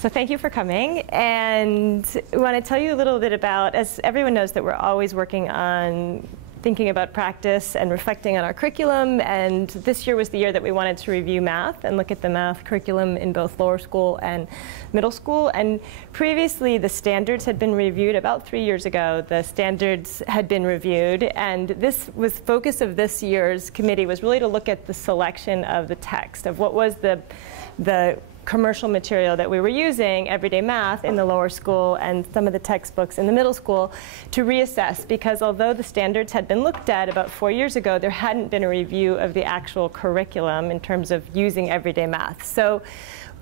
So thank you for coming, and I want to tell you a little bit about, as everyone knows, that we're always working on thinking about practice and reflecting on our curriculum, and this year was the year that we wanted to review math and look at the math curriculum in both lower school and middle school. And previously the standards had been reviewed about 3 years ago. The standards had been reviewed, and this was focus of this year's committee was really to look at the selection of the text, of what was the commercial material that we were using, everyday math, in the lower school and some of the textbooks in the middle school, to reassess, because although the standards had been looked at about 4 years ago, there hadn't been a review of the actual curriculum in terms of using everyday math. So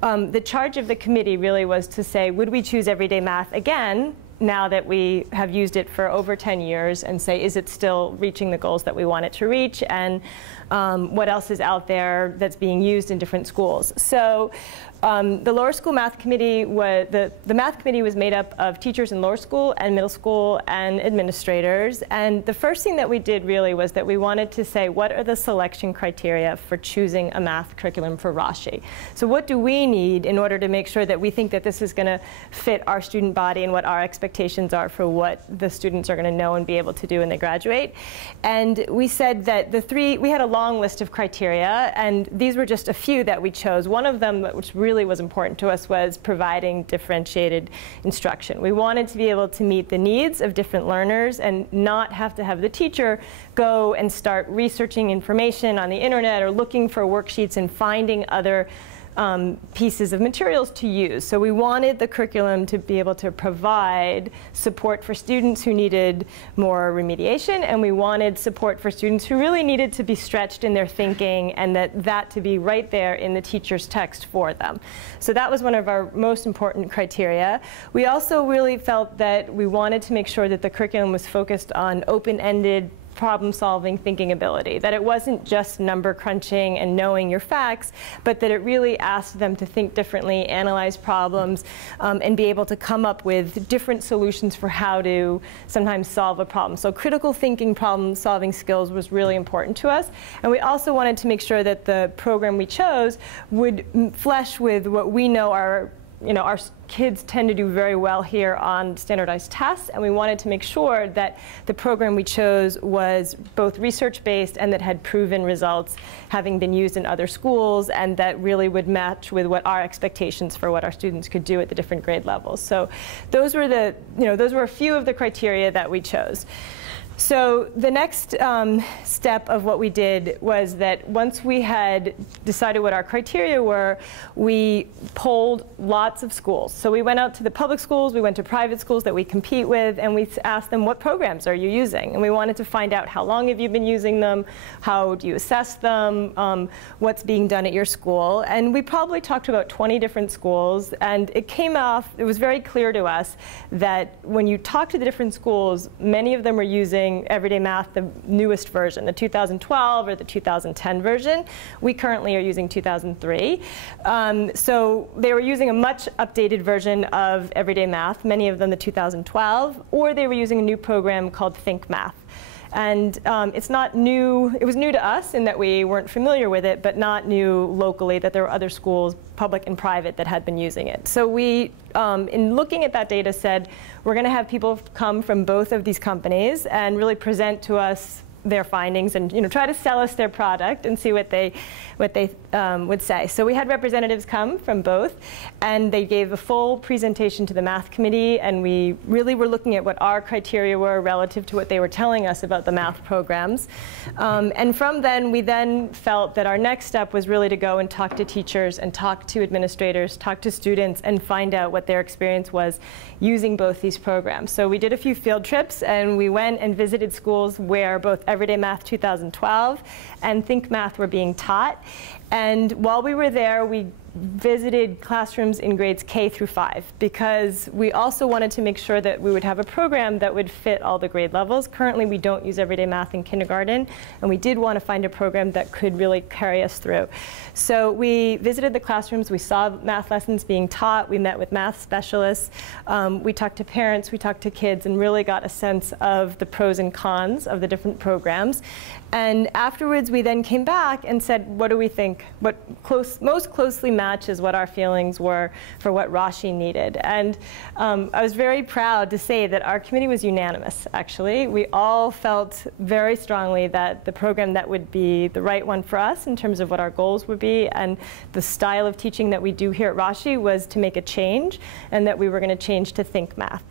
the charge of the committee really was to say, would we choose everyday math again now that we have used it for over 10 years, and say, is it still reaching the goals that we want it to reach, and what else is out there that's being used in different schools. So the lower school math committee was, the math committee was made up of teachers in lower school and middle school and administrators. And the first thing that we did really was that we wanted to say, what are the selection criteria for choosing a math curriculum for Rashi? So what do we need in order to make sure that we think that this is going to fit our student body and what our expectations are for what the students are going to know and be able to do when they graduate? And we said that we had a long list of criteria, and these were just a few that we chose. One of them, which really was important to us, was providing differentiated instruction. We wanted to be able to meet the needs of different learners and not have to have the teacher go and start researching information on the internet or looking for worksheets and finding other pieces of materials to use. So we wanted the curriculum to be able to provide support for students who needed more remediation, and we wanted support for students who really needed to be stretched in their thinking, and that to be right there in the teacher's text for them. So that was one of our most important criteria. We also really felt that we wanted to make sure that the curriculum was focused on open-ended problem-solving thinking ability, that it wasn't just number crunching and knowing your facts, but that it really asked them to think differently, analyze problems, and be able to come up with different solutions for how to sometimes solve a problem. So critical thinking, problem-solving skills was really important to us. And we also wanted to make sure that the program we chose would flesh with what we know our kids tend to do very well here on standardized tests, and we wanted to make sure that the program we chose was both research-based and that had proven results having been used in other schools, and that really would match with what our expectations for what our students could do at the different grade levels. So those were those were a few of the criteria that we chose. So the next step of what we did was that once we had decided what our criteria were, we polled lots of schools. So we went out to the public schools, we went to private schools that we compete with, and we asked them, what programs are you using? And we wanted to find out, how long have you been using them? How do you assess them? What's being done at your school? And we probably talked to about 20 different schools, and it was very clear to us that when you talk to the different schools, many of them were using everyday math, the newest version, the 2012 or the 2010 version. We currently are using 2003. So they were using a much updated version of everyday math, many of them the 2012, or they were using a new program called Think Math. And it's not new. It was new to us in that we weren't familiar with it, but not new locally, that there were other schools, public and private, that had been using it. So we, in looking at that data, said we're going to have people come from both of these companies and really present to us their findings and try to sell us their product and see what they would say. So we had representatives come from both, and they gave a full presentation to the math committee, and we really were looking at what our criteria were relative to what they were telling us about the math programs. And from then, we then felt that our next step was really to go and talk to teachers and talk to administrators, talk to students, and find out what their experience was using both these programs. So we did a few field trips, and we went and visited schools where both Everyday Math 2012 and Think Math were being taught. And while we were there, we visited classrooms in grades K through 5, because we also wanted to make sure that we would have a program that would fit all the grade levels. Currently, we don't use everyday math in kindergarten, and we did want to find a program that could really carry us through. So we visited the classrooms, we saw math lessons being taught, we met with math specialists, we talked to parents, we talked to kids, and really got a sense of the pros and cons of the different programs. And afterwards, we then came back and said, what do we think? What most closely maps matches what our feelings were for what Rashi needed. And I was very proud to say that our committee was unanimous, actually. We all felt very strongly that the program that would be the right one for us in terms of what our goals would be and the style of teaching that we do here at Rashi was to make a change, and that we were going to change to Think Math.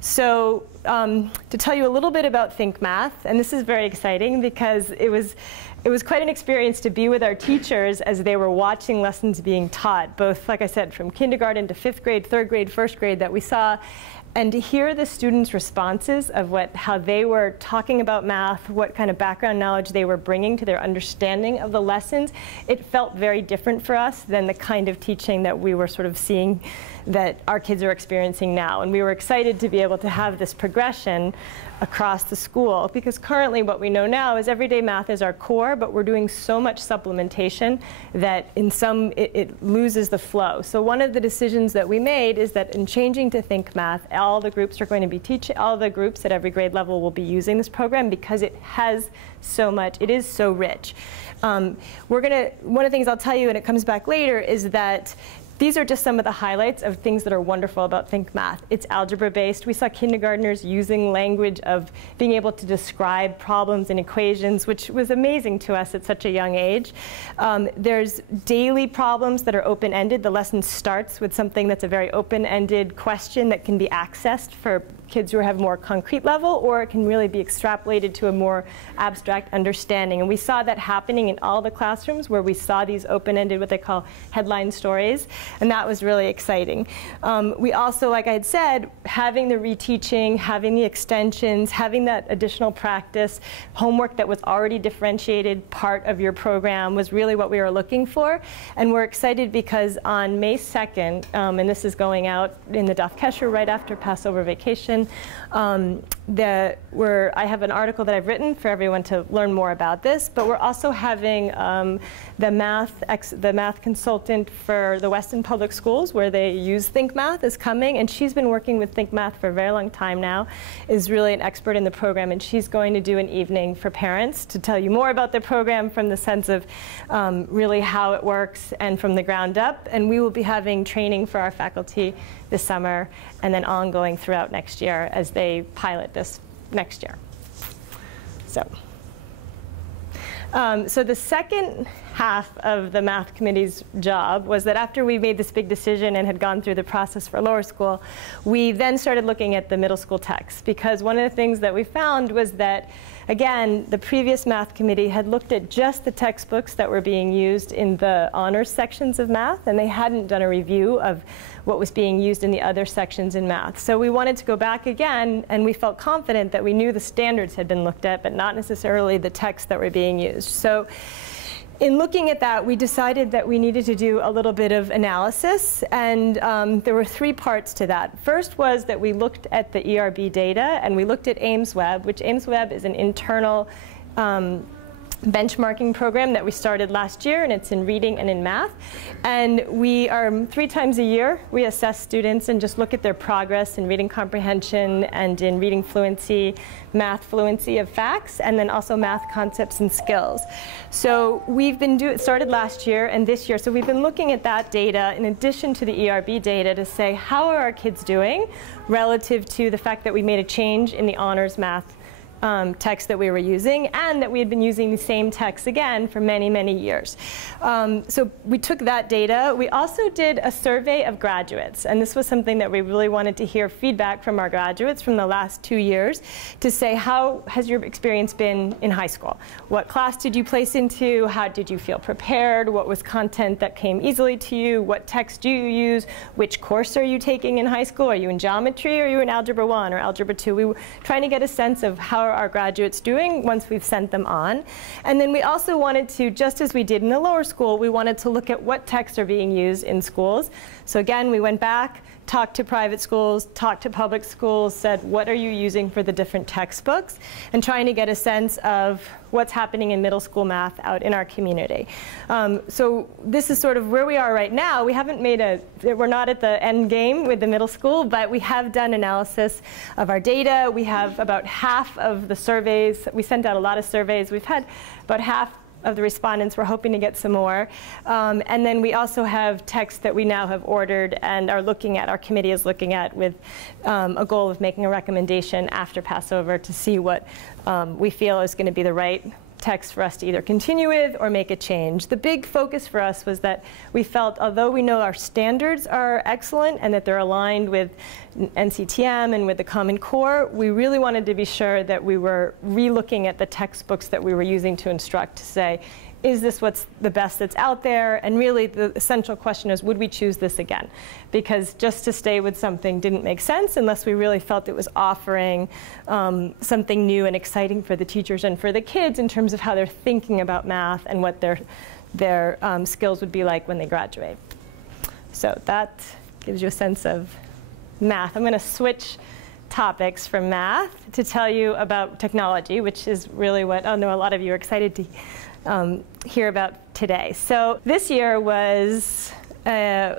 So to tell you a little bit about Think Math, and this is very exciting because it was quite an experience to be with our teachers as they were watching lessons being taught, both, like I said, from kindergarten to 5th grade, 3rd grade, 1st grade that we saw, and to hear the students' responses of how they were talking about math, what kind of background knowledge they were bringing to their understanding of the lessons. It felt very different for us than the kind of teaching that we were sort of seeing that our kids are experiencing now. And we were excited to be able to have this progression across the school, because currently what we know now is everyday math is our core, but we're doing so much supplementation that in some it loses the flow. So one of the decisions that we made is that in changing to Think Math, all the groups are going to be all the groups at every grade level will be using this program because it has so much, it is so rich. One of the things I'll tell you, and it comes back later, is that these are just some of the highlights of things that are wonderful about Think Math. It's algebra-based. We saw kindergartners using language of being able to describe problems and equations, which was amazing to us at such a young age. There's daily problems that are open-ended. The lesson starts with something that's a very open-ended question that can be accessed for kids who have more concrete level, or it can really be extrapolated to a more abstract understanding. And we saw that happening in all the classrooms where we saw these open-ended, what they call headline stories. And that was really exciting. We also, like I had said, having the reteaching, having the extensions, having that additional practice, homework that was already differentiated part of your program was really what we were looking for. And we're excited because on May 2nd, and this is going out in the Daf Kesher right after Passover vacation, I have an article that I've written for everyone to learn more about this, but we're also having the math consultant for the Weston Public Schools, where they use Think Math, is coming, and she's been working with Think Math for a very long time now, is really an expert in the program, and she's going to do an evening for parents to tell you more about the program from the sense of really how it works and from the ground up. And we will be having training for our faculty this summer and then ongoing throughout next year as they pilot this next year. So the second half of the math committee's job was that after we made this big decision and had gone through the process for lower school, we then started looking at the middle school texts, because one of the things that we found was that, again, the previous math committee had looked at just the textbooks that were being used in the honors sections of math, and they hadn't done a review of what was being used in the other sections in math. So we wanted to go back again, and we felt confident that we knew the standards had been looked at, but not necessarily the texts that were being used. So in looking at that, we decided that we needed to do a little bit of analysis, and there were 3 parts to that. First was that we looked at the ERB data, and we looked at AIMSweb, which AIMSweb is an internal benchmarking program that we started last year, and it's in reading and in math. And we are 3 times a year, we assess students and just look at their progress in reading comprehension and in reading fluency, math fluency of facts, and then also math concepts and skills. So we've been started last year and this year, so we've been looking at that data in addition to the ERB data to say, how are our kids doing relative to the fact that we made a change in the honors math text that we were using, and that we had been using the same text again for many, many years. So we took that data. We also did a survey of graduates, and this was something that we really wanted to hear feedback from our graduates from the last 2 years to say, how has your experience been in high school? What class did you place into? How did you feel prepared? What was content that came easily to you? What text do you use? Which course are you taking in high school? Are you in geometry, or are you in Algebra 1 or Algebra 2? We were trying to get a sense of how our graduates doing once we've sent them on. And then we also wanted to, just as we did in the lower school, we wanted to look at what texts are being used in schools. So again, we went back, talked to private schools, talked to public schools, said, what are you using for the different textbooks? And trying to get a sense of what's happening in middle school math out in our community. So this is sort of where we are right now. We haven't we're not at the end game with the middle school, but we have done analysis of our data. We have about half of the surveys. We sent out a lot of surveys. We've had about half of the respondents. We're hoping to get some more. And then we also have texts that we now have ordered and are looking at, our committee is looking at, with a goal of making a recommendation after Passover to see what we feel is going to be the right text for us to either continue with or make a change. The big focus for us was that we felt, although we know our standards are excellent and that they're aligned with NCTM and with the Common Core, we really wanted to be sure that we were re-looking at the textbooks that we were using to instruct to say, is this what's the best that's out there? And really the essential question is, would we choose this again? Because just to stay with something didn't make sense unless we really felt it was offering something new and exciting for the teachers and for the kids in terms of how they're thinking about math and what their skills would be like when they graduate. So that gives you a sense of math. I'm going to switch topics from math to tell you about technology, which is really what I know a lot of you are excited to hear about today. So this year was,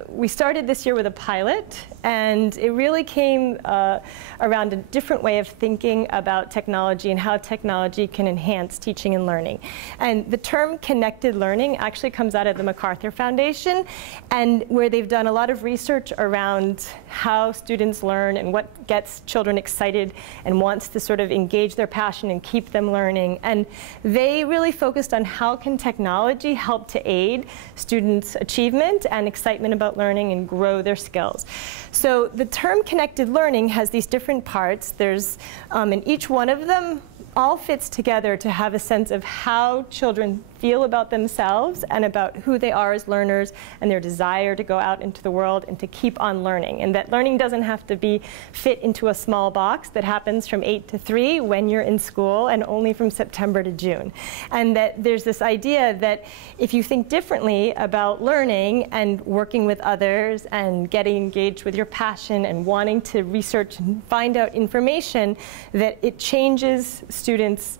we started this year with a pilot, and it really came around a different way of thinking about technology and how technology can enhance teaching and learning. And the term connected learning actually comes out of the MacArthur Foundation, and where they've done a lot of research around how students learn and what gets children excited and wants to sort of engage their passion and keep them learning. And they really focused on how can technology help to aid students' achievement and excitement about learning and grow their skills. So the term connected learning has these different parts. There's, and each one of them all fits together to have a sense of how children feel about themselves and about who they are as learners and their desire to go out into the world and to keep on learning. And that learning doesn't have to be fit into a small box that happens from 8 to 3 when you're in school and only from September to June. And that there's this idea that if you think differently about learning and working with others and getting engaged with your passion and wanting to research and find out information, that it changes students.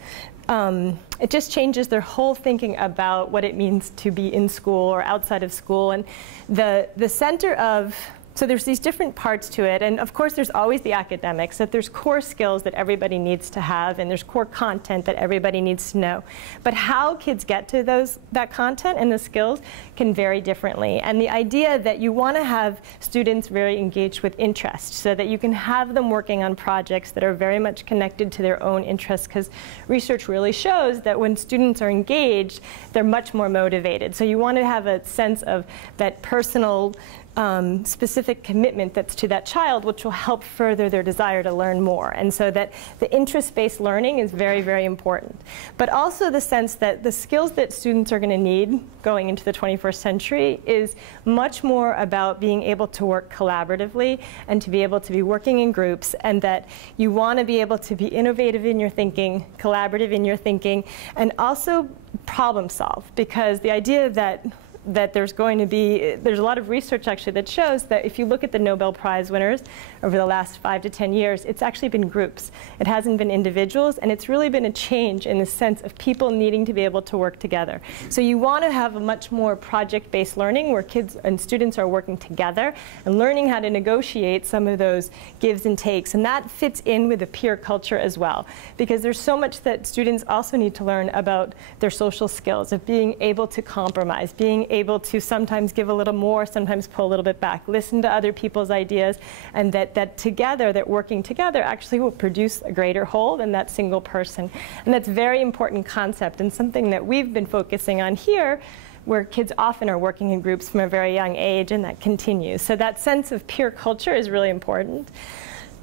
It just changes their whole thinking about what it means to be in school or outside of school. And the center of, so there's these different parts to it. And of course, there's always the academics, that there's core skills that everybody needs to have, and there's core content that everybody needs to know. But how kids get to that content and the skills can vary differently. And the idea that you want to have students very engaged with interest so that you can have them working on projects that are very much connected to their own interests, because research really shows that when students are engaged, they're much more motivated. So you want to have a sense of that personal specific commitment that's to that child, which will help further their desire to learn more. And so that the interest-based learning is very, very important. But also the sense that the skills that students are going to need going into the 21st century is much more about being able to work collaboratively and to be able to be working in groups, and that you want to be able to be innovative in your thinking, collaborative in your thinking, and also problem solve. Because the idea that there's a lot of research actually that shows that if you look at the Nobel Prize winners over the last 5 to 10 years, it's actually been groups. It hasn't been individuals, and it's really been a change in the sense of people needing to be able to work together. So you want to have a much more project-based learning where kids and students are working together and learning how to negotiate some of those gives and takes. And that fits in with the peer culture as well, because there's so much that students also need to learn about their social skills, of being able to compromise, being able to sometimes give a little more, sometimes pull a little bit back, listen to other people's ideas, and that together, that working together actually will produce a greater whole than that single person. And that's a very important concept, and something that we've been focusing on here, where kids often are working in groups from a very young age, and that continues. So that sense of peer culture is really important.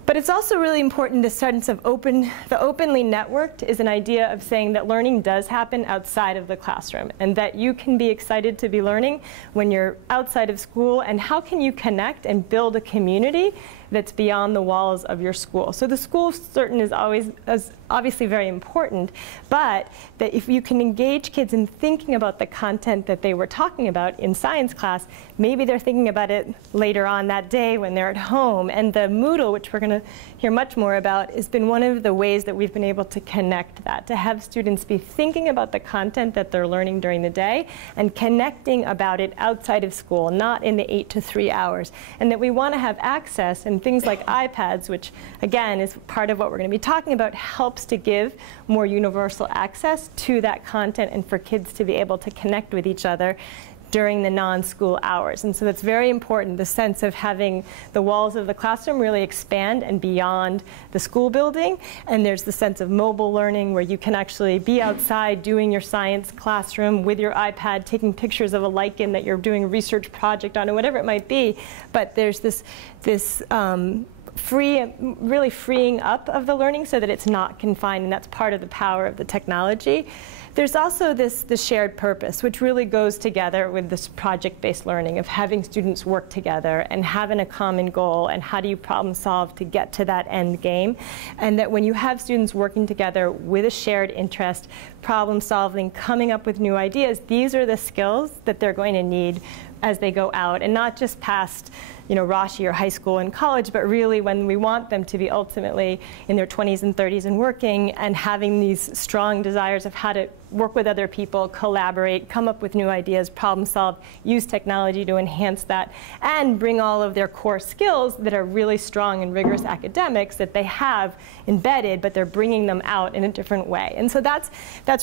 But it's also really important, the sense of the openly networked is an idea of saying that learning does happen outside of the classroom, and that you can be excited to be learning when you're outside of school, and how can you connect and build a community that's beyond the walls of your school. So the school is obviously very important, but that if you can engage kids in thinking about the content that they were talking about in science class, maybe they're thinking about it later on that day when they're at home. And the Moodle, which we're going to hear much more about, has been one of the ways that we've been able to connect that, to have students be thinking about the content that they're learning during the day and connecting about it outside of school, not in the 8 to 3 hours. And that we want to have access and And things like iPads, which again is part of what we're going to be talking about, helps to give more universal access to that content and for kids to be able to connect with each other during the non-school hours. And so that's very important, the sense of having the walls of the classroom really expand and beyond the school building. And there's the sense of mobile learning where you can actually be outside doing your science classroom with your iPad, taking pictures of a lichen that you're doing a research project on or whatever it might be. But there's this really freeing up of the learning so that it's not confined, and that's part of the power of the technology. There's also this shared purpose, which really goes together with this project-based learning of having students work together and having a common goal, and how do you problem solve to get to that end game. And that when you have students working together with a shared interest, problem solving, coming up with new ideas, these are the skills that they're going to need as they go out, and not just past Rashi or high school and college, but really when we want them to be ultimately in their 20s and 30s and working and having these strong desires of how to work with other people, collaborate, come up with new ideas, problem solve, use technology to enhance that, and bring all of their core skills that are really strong and rigorous academics that they have embedded, but they're bringing them out in a different way. And so that's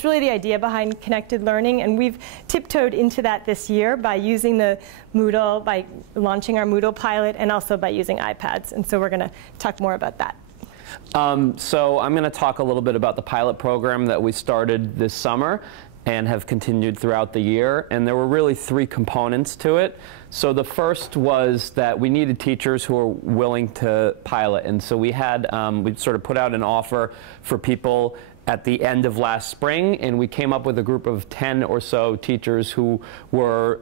really the idea behind connected learning, and we've tiptoed into that this year by using the Moodle, by launching our Moodle pilot, and also by using iPads. And so we're going to talk more about that. So I'm going to talk a little bit about the pilot program that we started this summer and have continued throughout the year. And there were really three components to it. So the first was that we needed teachers who were willing to pilot. And so we had, we sort of put out an offer for people at the end of last spring, and we came up with a group of 10 or so teachers who were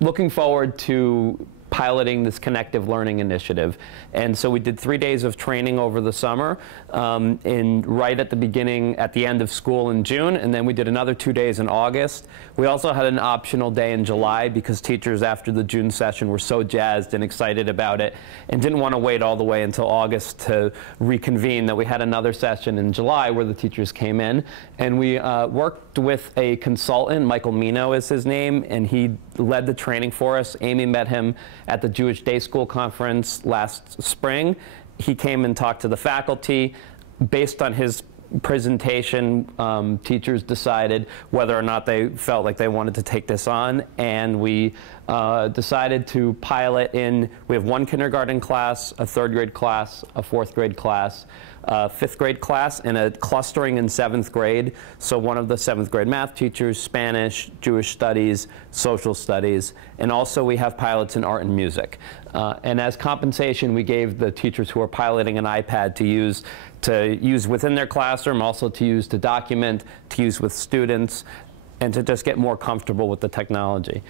looking forward to piloting this connective learning initiative. And so we did 3 days of training over the summer, right at the end of school in June, and then we did another 2 days in August. We also had an optional day in July because teachers after the June session were so jazzed and excited about it and didn't want to wait all the way until August to reconvene, that we had another session in July where the teachers came in. And we worked with a consultant, Michael Mino is his name, and he led the training for us. Amy met him at the Jewish Day School Conference last spring. He came and talked to the faculty. Based on his presentation, teachers decided whether or not they felt like they wanted to take this on, and we decided to pilot we have one kindergarten class, a third grade class, a fourth grade class, fifth grade class, and a clustering in seventh grade. So one of the seventh grade math teachers, Spanish, Jewish studies, social studies, and also we have pilots in art and music. And as compensation, we gave the teachers who are piloting an iPad to use within their classroom, also to use to document, to use with students, and to just get more comfortable with the technology.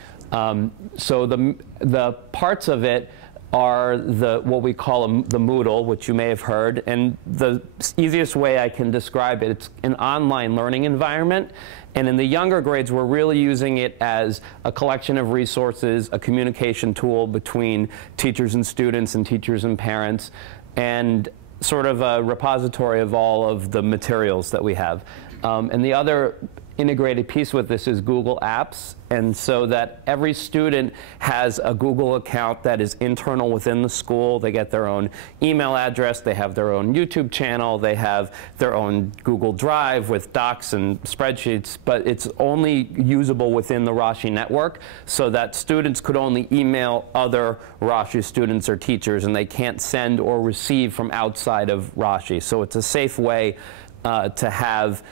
So the parts of it are what we call the Moodle, which you may have heard. And the easiest way I can describe it, it's an online learning environment. And in the younger grades, we're really using it as a collection of resources, a communication tool between teachers and students and teachers and parents, and sort of a repository of all of the materials that we have. And the other integrated piece with this is Google Apps, and so that every student has a Google account that is internal within the school. They get their own email address, they have their own YouTube channel, they have their own Google Drive with docs and spreadsheets, but it's only usable within the Rashi network, so that students could only email other Rashi students or teachers, and they can't send or receive from outside of Rashi. So it's a safe way to have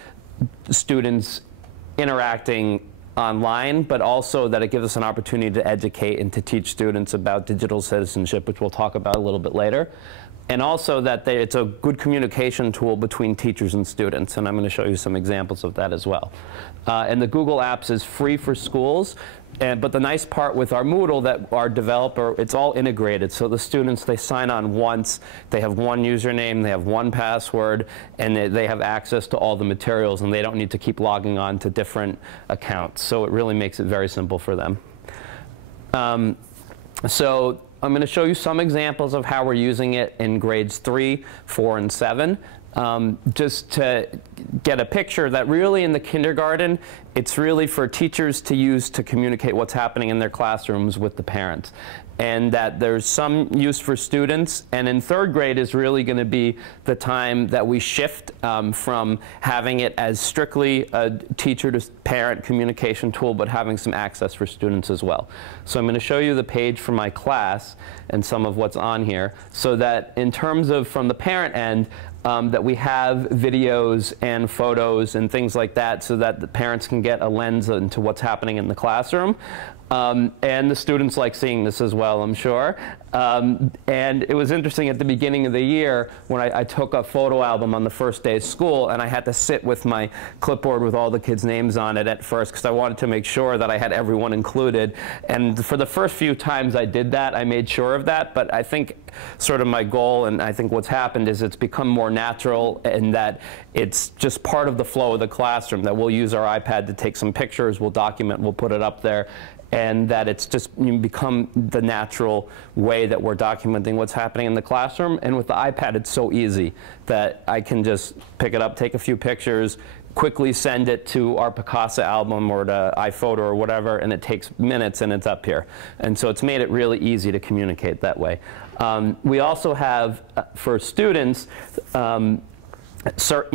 students interacting online, but also that it gives us an opportunity to educate and to teach students about digital citizenship, which we'll talk about a little bit later. And also that it's a good communication tool between teachers and students, and I'm going to show you some examples of that as well. And the Google Apps is free for schools, but the nice part with our Moodle that our developer, it's all integrated. So the students, they sign on once, they have one username, they have one password, and they have access to all the materials, and they don't need to keep logging on to different accounts. So it really makes it very simple for them. So I'm going to show you some examples of how we're using it in grades 3, 4, and 7. just to get a picture that really in the kindergarten, it's really for teachers to use to communicate what's happening in their classrooms with the parents. And that there's some use for students, and in third grade is really going to be the time that we shift from having it as strictly a teacher-to-parent communication tool, but having some access for students as well. So I'm going to show you the page for my class and some of what's on here, so that in terms of from the parent end, that we have videos and photos and things like that so that the parents can get a lens into what's happening in the classroom. And the students like seeing this as well, I'm sure. And it was interesting at the beginning of the year when I took a photo album on the first day of school, and I had to sit with my clipboard with all the kids' names on it at first because I wanted to make sure that I had everyone included. And for the first few times I did that, I made sure of that. But I think sort of my goal, and I think what's happened, is it's become more natural and that it's just part of the flow of the classroom, that we'll use our iPad to take some pictures, we'll document, we'll put it up there. And that it's just become the natural way that we're documenting what's happening in the classroom. And with the iPad, it's so easy that I can just pick it up, take a few pictures, quickly send it to our Picasa album or to iPhoto or whatever, and it takes minutes and it's up here. And so it's made it really easy to communicate that way. We also have, for students, you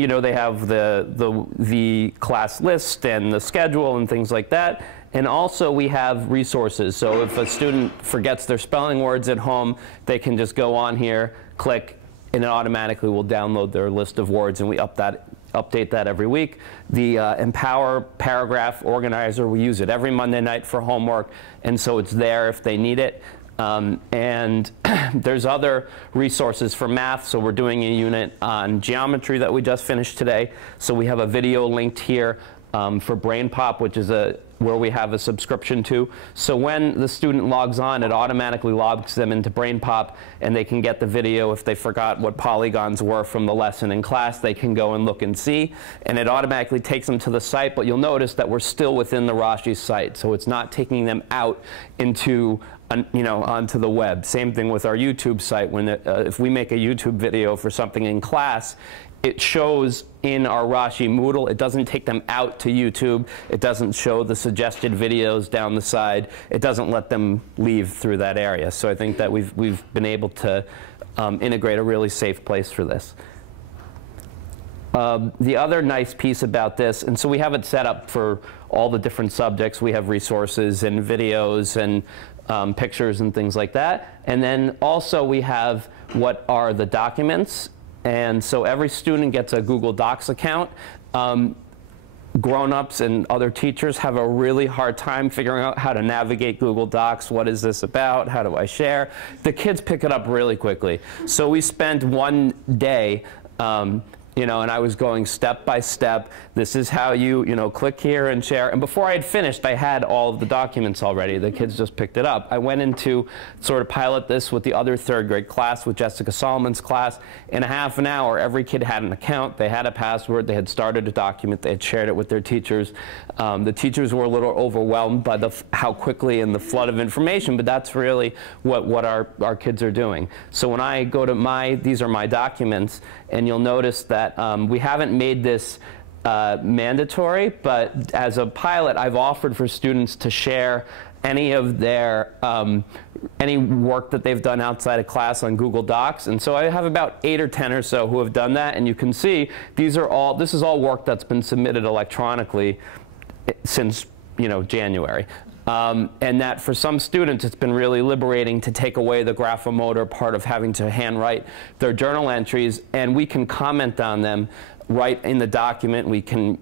know, they have the class list and the schedule and things like that. And also we have resources. So if a student forgets their spelling words at home, they can just go on here, click, and it automatically will download their list of words, and we update that every week. The Empower Paragraph Organizer, we use it every Monday night for homework, and so it's there if they need it. And there's other resources for math. So we're doing a unit on geometry that we just finished today. So we have a video linked here for Brain Pop, which is where we have a subscription to. So when the student logs on, it automatically logs them into Brain Pop, and they can get the video. If they forgot what polygons were from the lesson in class, they can go and look and see. And it automatically takes them to the site, but you'll notice that we're still within the Rashi site. So it's not taking them out into onto the web. Same thing with our YouTube site. When if we make a YouTube video for something in class, it shows in our Rashi Moodle. It doesn't take them out to YouTube. It doesn't show the suggested videos down the side. It doesn't let them leave through that area. So I think that we've been able to integrate a really safe place for this. The other nice piece about this, and so we have it set up for all the different subjects. We have resources and videos and pictures and things like that. And then also we have what are the documents. And so every student gets a Google Docs account. Grown-ups and other teachers have a really hard time figuring out how to navigate Google Docs. What is this about? How do I share? The kids pick it up really quickly. So we spent one day and I was going step by step. This is how you click here and share. And before I had finished, I had all of the documents already. The kids just picked it up. I went into sort of pilot this with the other third grade class, with Jessica Solomon's class. In a half an hour, every kid had an account. They had a password. They had started a document. They had shared it with their teachers. The teachers were a little overwhelmed by how quickly and the flood of information, but that's really what our kids are doing. So when I go to these are my documents, and you'll notice that we haven't made this mandatory, but as a pilot, I've offered for students to share any of their any work that they've done outside of class on Google Docs. And so I have about 8 or 10 or so who have done that, and you can see this is all work that's been submitted electronically since January. And that for some students, it's been really liberating to take away the graphomotor part of having to handwrite their journal entries, and we can comment on them right in the document. We can,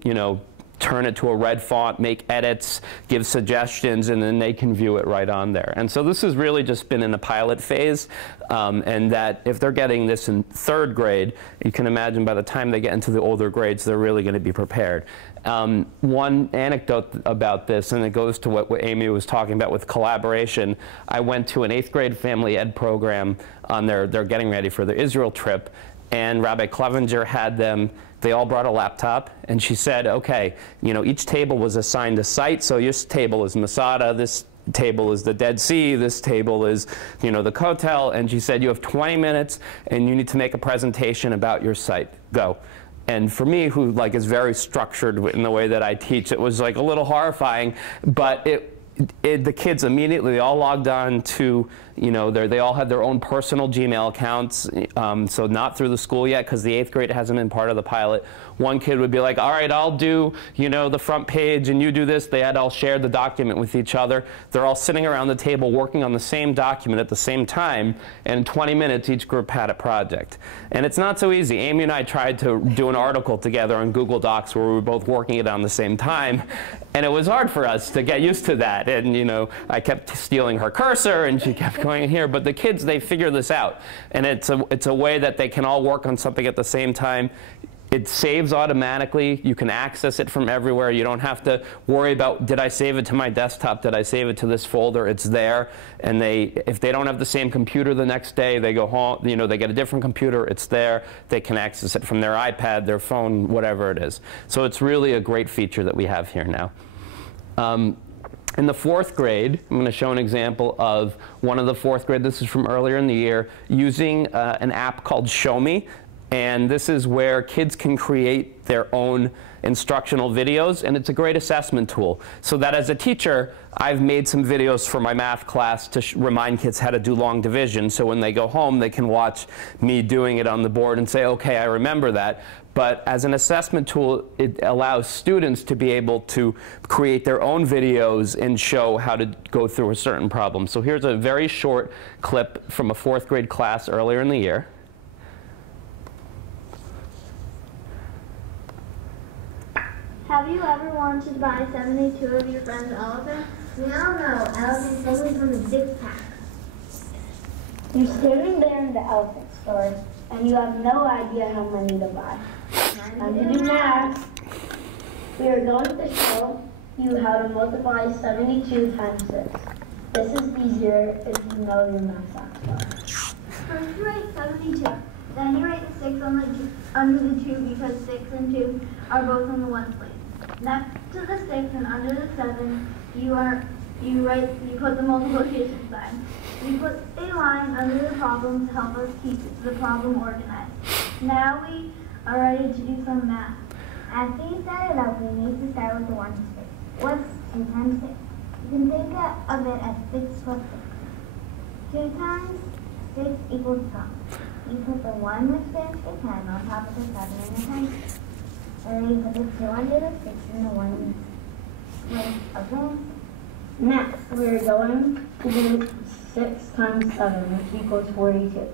turn it to a red font, make edits, give suggestions, and then they can view it right on there. And so this has really just been in a pilot phase, and that if they're getting this in third grade, you can imagine by the time they get into the older grades, they're really going to be prepared. One anecdote about this, and it goes to what Amy was talking about with collaboration. I went to an 8th grade family ed program on they're getting ready for their Israel trip, and Rabbi Clevenger had them. They all brought a laptop, and she said, okay, each table was assigned a site. So this table is Masada, this table is the Dead Sea, this table is, you know, the Kotel, and she said, you have 20 minutes and you need to make a presentation about your site. Go. And for me, who like is very structured in the way that I teach, it was like a little horrifying, but the kids immediately, they all logged on to, you know, they all had their own personal Gmail accounts, so not through the school yet, because the 8th grade hasn't been part of the pilot. One kid would be like, all right, I'll do, you know, the front page and you do this. They had all shared the document with each other. They're all sitting around the table working on the same document at the same time, and in 20 minutes each group had a project. And it's not so easy. Amy and I tried to do an article together on Google Docs where we were both working it on the same time, and it was hard for us to get used to that. And, you know, I kept stealing her cursor and she kept going in here, but the kids, they figure this out. And it's a way that they can all work on something at the same time. It saves automatically. You can access it from everywhere. You don't have to worry about, did I save it to my desktop? Did I save it to this folder? It's there. And if they don't have the same computer the next day, they go home, you know, they get a different computer. It's there. They can access it from their iPad, their phone, whatever it is. So it's really a great feature that we have here now. In the 4th grade, I'm going to show an example of one of the 4th grade, this is from earlier in the year, using an app called Show Me. And this is where kids can create their own instructional videos, and it's a great assessment tool. So that as a teacher, I've made some videos for my math class to remind kids how to do long division, so when they go home, they can watch me doing it on the board and say, okay, I remember that. But as an assessment tool, it allows students to be able to create their own videos and show how to go through a certain problem. So here's a very short clip from a 4th grade class earlier in the year. Have you ever wanted to buy 72 of your friend's elephants? No, elephants only come in 6 packs. You're standing there in the elephant store, and you have no idea how many to buy. Time to do math. We are going to show you how to multiply 72 times 6. This is easier if you know your math facts. First you write 72. Then you write the 6 under the 2 because 6 and 2 are both in the 1 place. Next to the 6 and under the 7, you put the multiplication sign. You put a line under the problem to help us keep the problem organized. Now we are ready to do some math. After you set it up, we need to start with the 1 space. What's 2 times 6? You can think of it as 6 plus 6. 2 times 6 equals 10. You put the 1 which stands for 10 on top of the 7 and the times. And then you put the 2 under the 6 and the 1 okay? Next, we're going to do 6 times 7, which equals 42.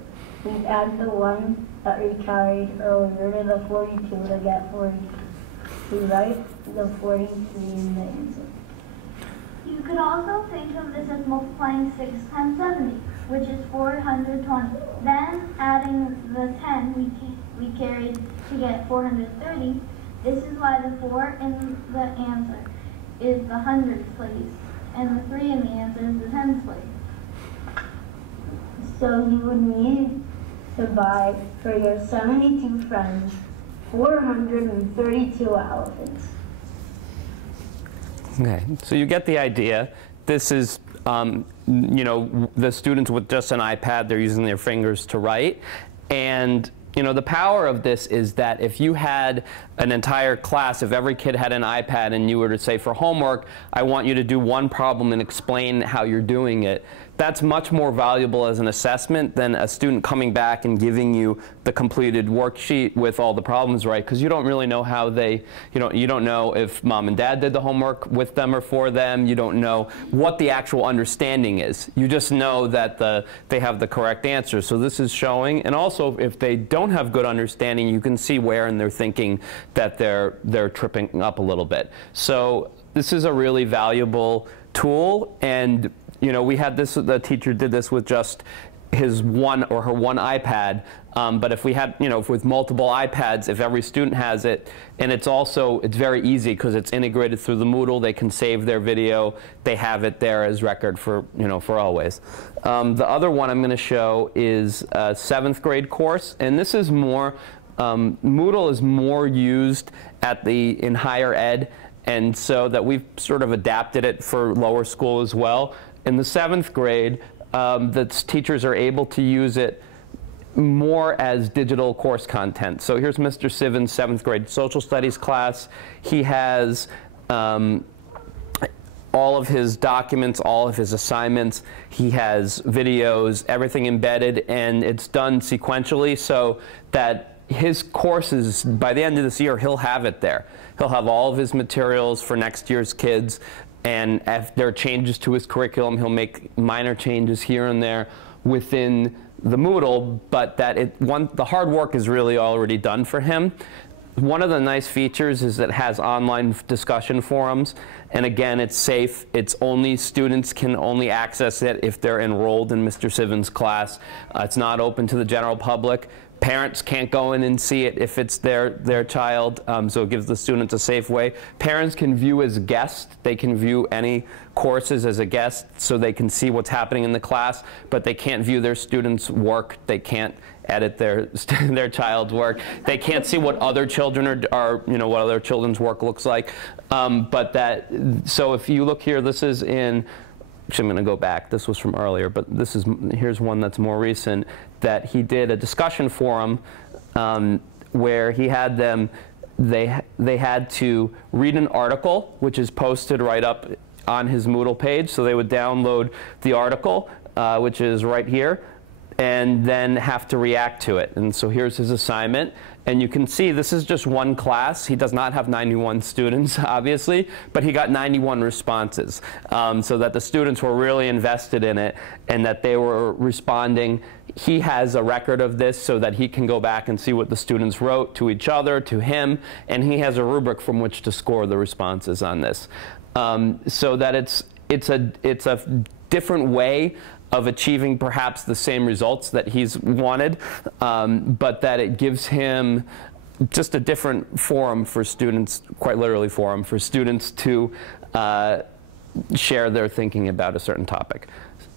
We add the 1 that we carried earlier to the 42 to get 42. We write the 43 in the answer. You could also think of this as multiplying 6 times 70, which is 420. Then adding the 10 we carried to get 430. This is why the 4 in the answer is the hundreds place, and the 3 in the answer is the tens place. So you would need to buy for your 72 friends 432 elephants. Okay, so you get the idea. This is, you know, the students with just an iPad, they're using their fingers to write. And you know, the power of this is that if you had an entire class, if every kid had an iPad and you were to say for homework, I want you to do one problem and explain how you're doing it, that's much more valuable as an assessment than a student coming back and giving you the completed worksheet with all the problems right, because you don't really know how they, you don't know if mom and dad did the homework with them or for them. You don't know what the actual understanding is. You just know that they have the correct answer. So this is showing, and also if they don't have good understanding, you can see where in their thinking that they're tripping up a little bit. So this is a really valuable tool, and you know, we had this, the teacher did this with just his one or her one iPad, but if we had, you know, with multiple iPads, if every student has it, and it's very easy because it's integrated through the Moodle, they can save their video, they have it there as record for, you know, for always. The other one I'm going to show is a 7th grade course, and this is more, Moodle is more used in higher ed, and so that we've sort of adapted it for lower school as well. In the 7th grade, the teachers are able to use it more as digital course content. So here's Mr. Sivan's 7th grade social studies class. He has all of his documents, all of his assignments. He has videos, everything embedded, and it's done sequentially so that his courses, by the end of this year, he'll have it there. He'll have all of his materials for next year's kids, and if there are changes to his curriculum, he'll make minor changes here and there within the Moodle, but that the hard work is really already done for him. One of the nice features is that it has online discussion forums, and again, it's safe. It's only students can only access it if they're enrolled in Mr. Sivan's class. It's not open to the general public. Parents can't go in and see it if it's their child, so it gives the students a safe way. Parents can view as guests. They can view any courses as a guest, so they can see what's happening in the class, but they can't view their students' work. They can't edit their child's work. They can't see what other children are what other children's work looks like. So if you look here, this is in, actually I'm going to go back. This was from earlier, but here's one that's more recent, that he did a discussion forum where he had them, they had to read an article, which is posted right up on his Moodle page. So they would download the article, which is right here, and then have to react to it. And so here's his assignment. And you can see this is just one class. He does not have 91 students, obviously, but he got 91 responses. So that the students were really invested in it and that they were responding. He has a record of this so that he can go back and see what the students wrote to each other, to him, and he has a rubric from which to score the responses on this. So that it's a different way of achieving perhaps the same results that he's wanted, but that it gives him just a different forum for students, quite literally forum, for students to share their thinking about a certain topic.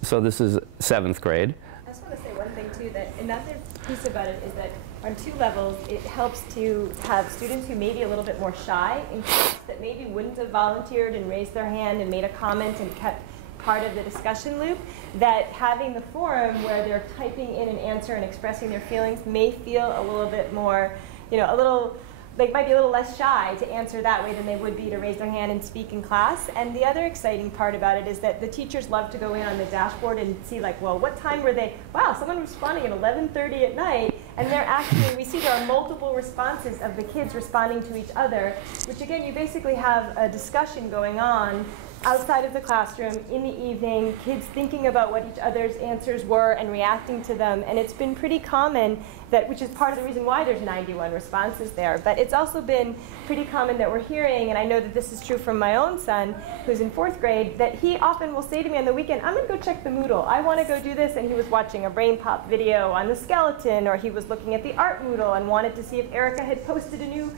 So this is 7th grade. I just want to say one thing too, that another piece about it is that on 2 levels, it helps to have students who may be a little bit more shy in class that maybe wouldn't have volunteered and raised their hand and made a comment and kept part of the discussion loop, that having the forum where they're typing in an answer and expressing their feelings may feel a little bit more, they might be a little less shy to answer that way than they would be to raise their hand and speak in class. And the other exciting part about it is that the teachers love to go in on the dashboard and see, like, well, what time were they? Wow, someone responding at 11:30 at night. And they're actually, we see there are multiple responses of the kids responding to each other, which again, you basically have a discussion going on outside of the classroom in the evening, kids thinking about what each other's answers were and reacting to them. And it's been pretty common that, which is part of the reason why there's 91 responses there, but it's also been pretty common that we're hearing, and I know that this is true from my own son, who's in 4th grade, that he often will say to me on the weekend, I'm gonna go check the Moodle. I wanna go do this. And he was watching a Brain Pop video on the skeleton, or he was looking at the art Moodle and wanted to see if Erica had posted a new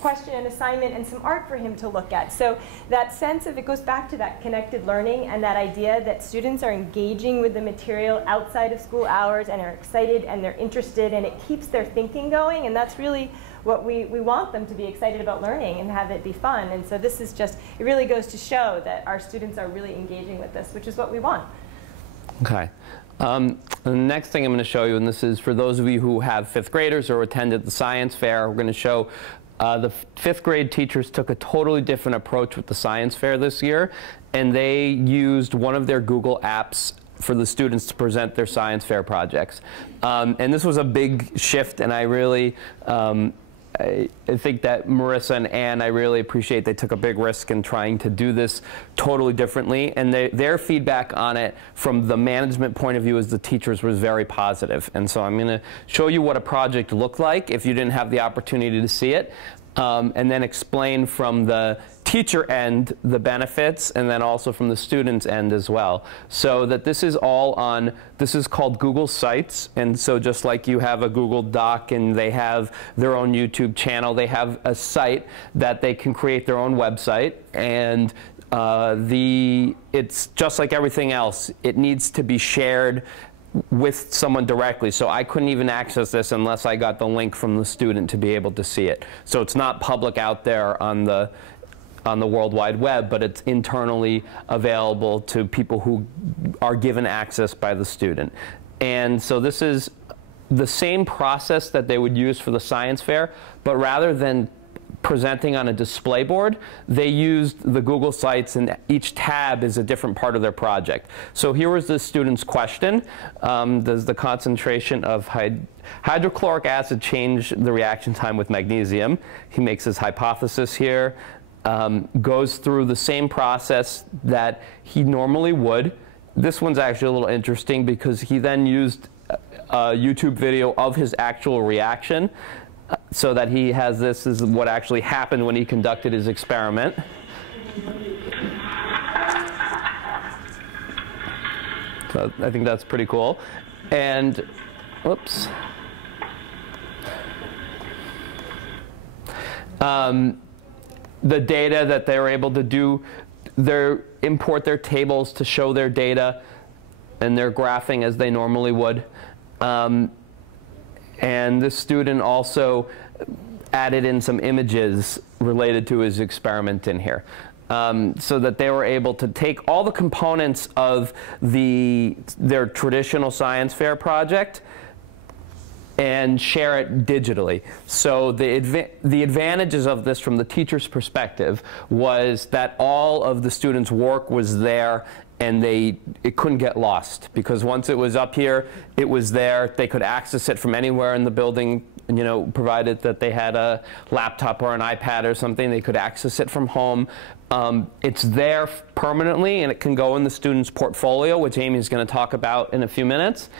question and assignment and some art for him to look at. So that sense of, it goes back to that connected learning and that idea that students are engaging with the material outside of school hours and are excited and they're interested, and it keeps their thinking going, and that's really what we want them to be excited about learning and have it be fun. And so this is just, it really goes to show that our students are really engaging with this, which is what we want. Okay. The next thing I'm going to show you, and this is for those of you who have 5th graders or attended the science fair, we're going to show the 5th grade teachers took a totally different approach with the science fair this year, and they used one of their Google apps for the students to present their science fair projects. And this was a big shift, and I really I think that Marissa and Ann, I really appreciate they took a big risk in trying to do this totally differently, and their feedback on it from the management point of view as the teachers was very positive. And so I'm going to show you what a project looked like if you didn't have the opportunity to see it, and then explain from the teacher end the benefits, and then also from the student's end as well. So that this is all on, this is called Google Sites, and so just like you have a Google Doc and they have their own YouTube channel, they have a site that they can create their own website, and it's just like everything else. It needs to be shared with someone directly, so I couldn't even access this unless I got the link from the student to be able to see it. So it's not public out there on the World Wide Web, but it's internally available to people who are given access by the student. And so this is the same process that they would use for the science fair, but rather than presenting on a display board, they used the Google Sites, and each tab is a different part of their project. So here was the student's question. Does the concentration of hydrochloric acid change the reaction time with magnesium? He makes his hypothesis here, goes through the same process that he normally would. This one's actually a little interesting because he then used a YouTube video of his actual reaction, so that he has this is what actually happened when he conducted his experiment. So I think that's pretty cool. And, whoops. The data that they were able to do, import their tables to show their data and their graphing as they normally would. And this student also added in some images related to his experiment in here, so that they were able to take all the components of their traditional science fair project and share it digitally. So the advantages of this from the teacher's perspective was that all of the students' work was there, and it couldn't get lost, because once it was up here, it was there. They could access it from anywhere in the building, provided that they had a laptop or an iPad or something. They could access it from home. It's there permanently, and it can go in the student's portfolio, which Amy's going to talk about in a few minutes.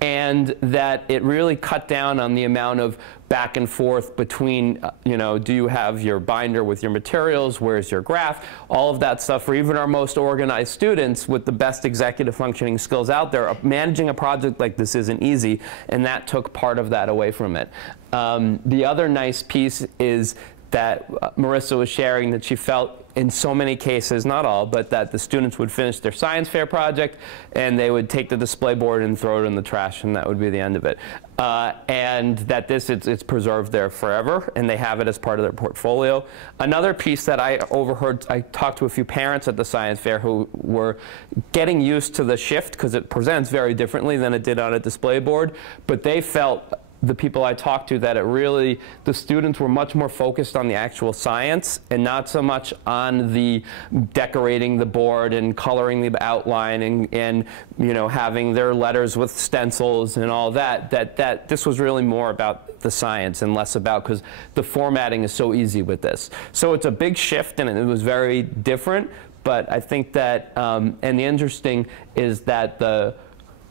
And that it really cut down on the amount of back and forth between, do you have your binder with your materials, where's your graph, all of that stuff. For even our most organized students with the best executive functioning skills out there, managing a project like this isn't easy, and that took part of that away from it. The other nice piece is that Marissa was sharing that she felt in so many cases, not all, but that the students would finish their science fair project and they would take the display board and throw it in the trash, and that would be the end of it. And that it's preserved there forever, and they have it as part of their portfolio. Another piece that I overheard, I talked to a few parents at the science fair who were getting used to the shift, because it presents very differently than it did on a display board, but they felt, the people I talked to, that the students were much more focused on the actual science and not so much on the decorating the board and coloring the outline and having their letters with stencils and all that. That this was really more about the science and less about, because the formatting is so easy with this. So it's a big shift, and it was very different. But I think that, and the interesting is that the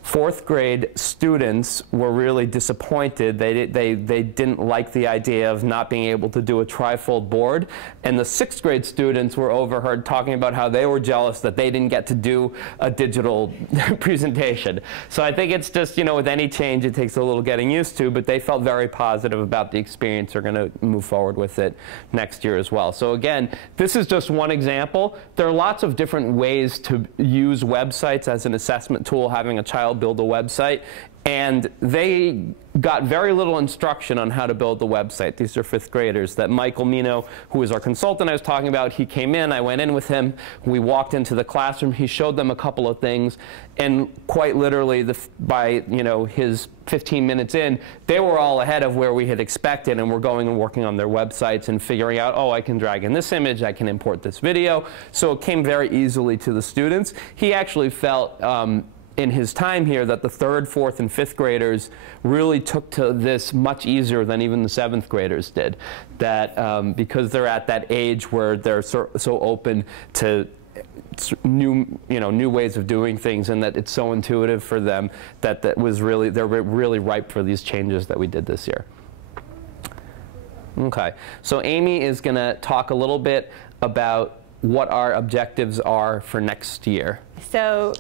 fourth grade students were really disappointed. They didn't like the idea of not being able to do a trifold board. And the sixth grade students were overheard talking about how they were jealous that they didn't get to do a digital presentation. So I think it's just, with any change, it takes a little getting used to, but they felt very positive about the experience. They're going to move forward with it next year as well. So again, this is just one example. There are lots of different ways to use websites as an assessment tool, having a child build a website, and they got very little instruction on how to build the website. These are fifth graders that Michael Mino, who is our consultant I was talking about, he came in, I went in with him, we walked into the classroom, he showed them a couple of things, and quite literally by his 15 minutes in, they were all ahead of where we had expected, and were going and working on their websites and figuring out, oh, I can drag in this image, I can import this video. So it came very easily to the students. He actually felt in his time here that the third, fourth, and fifth graders really took to this much easier than even the seventh graders did. That because they're at that age where they're so open to new ways of doing things, and that it's so intuitive for them, that they're really ripe for these changes that we did this year. Okay, so Amy is going to talk a little bit about what our objectives are for next year. So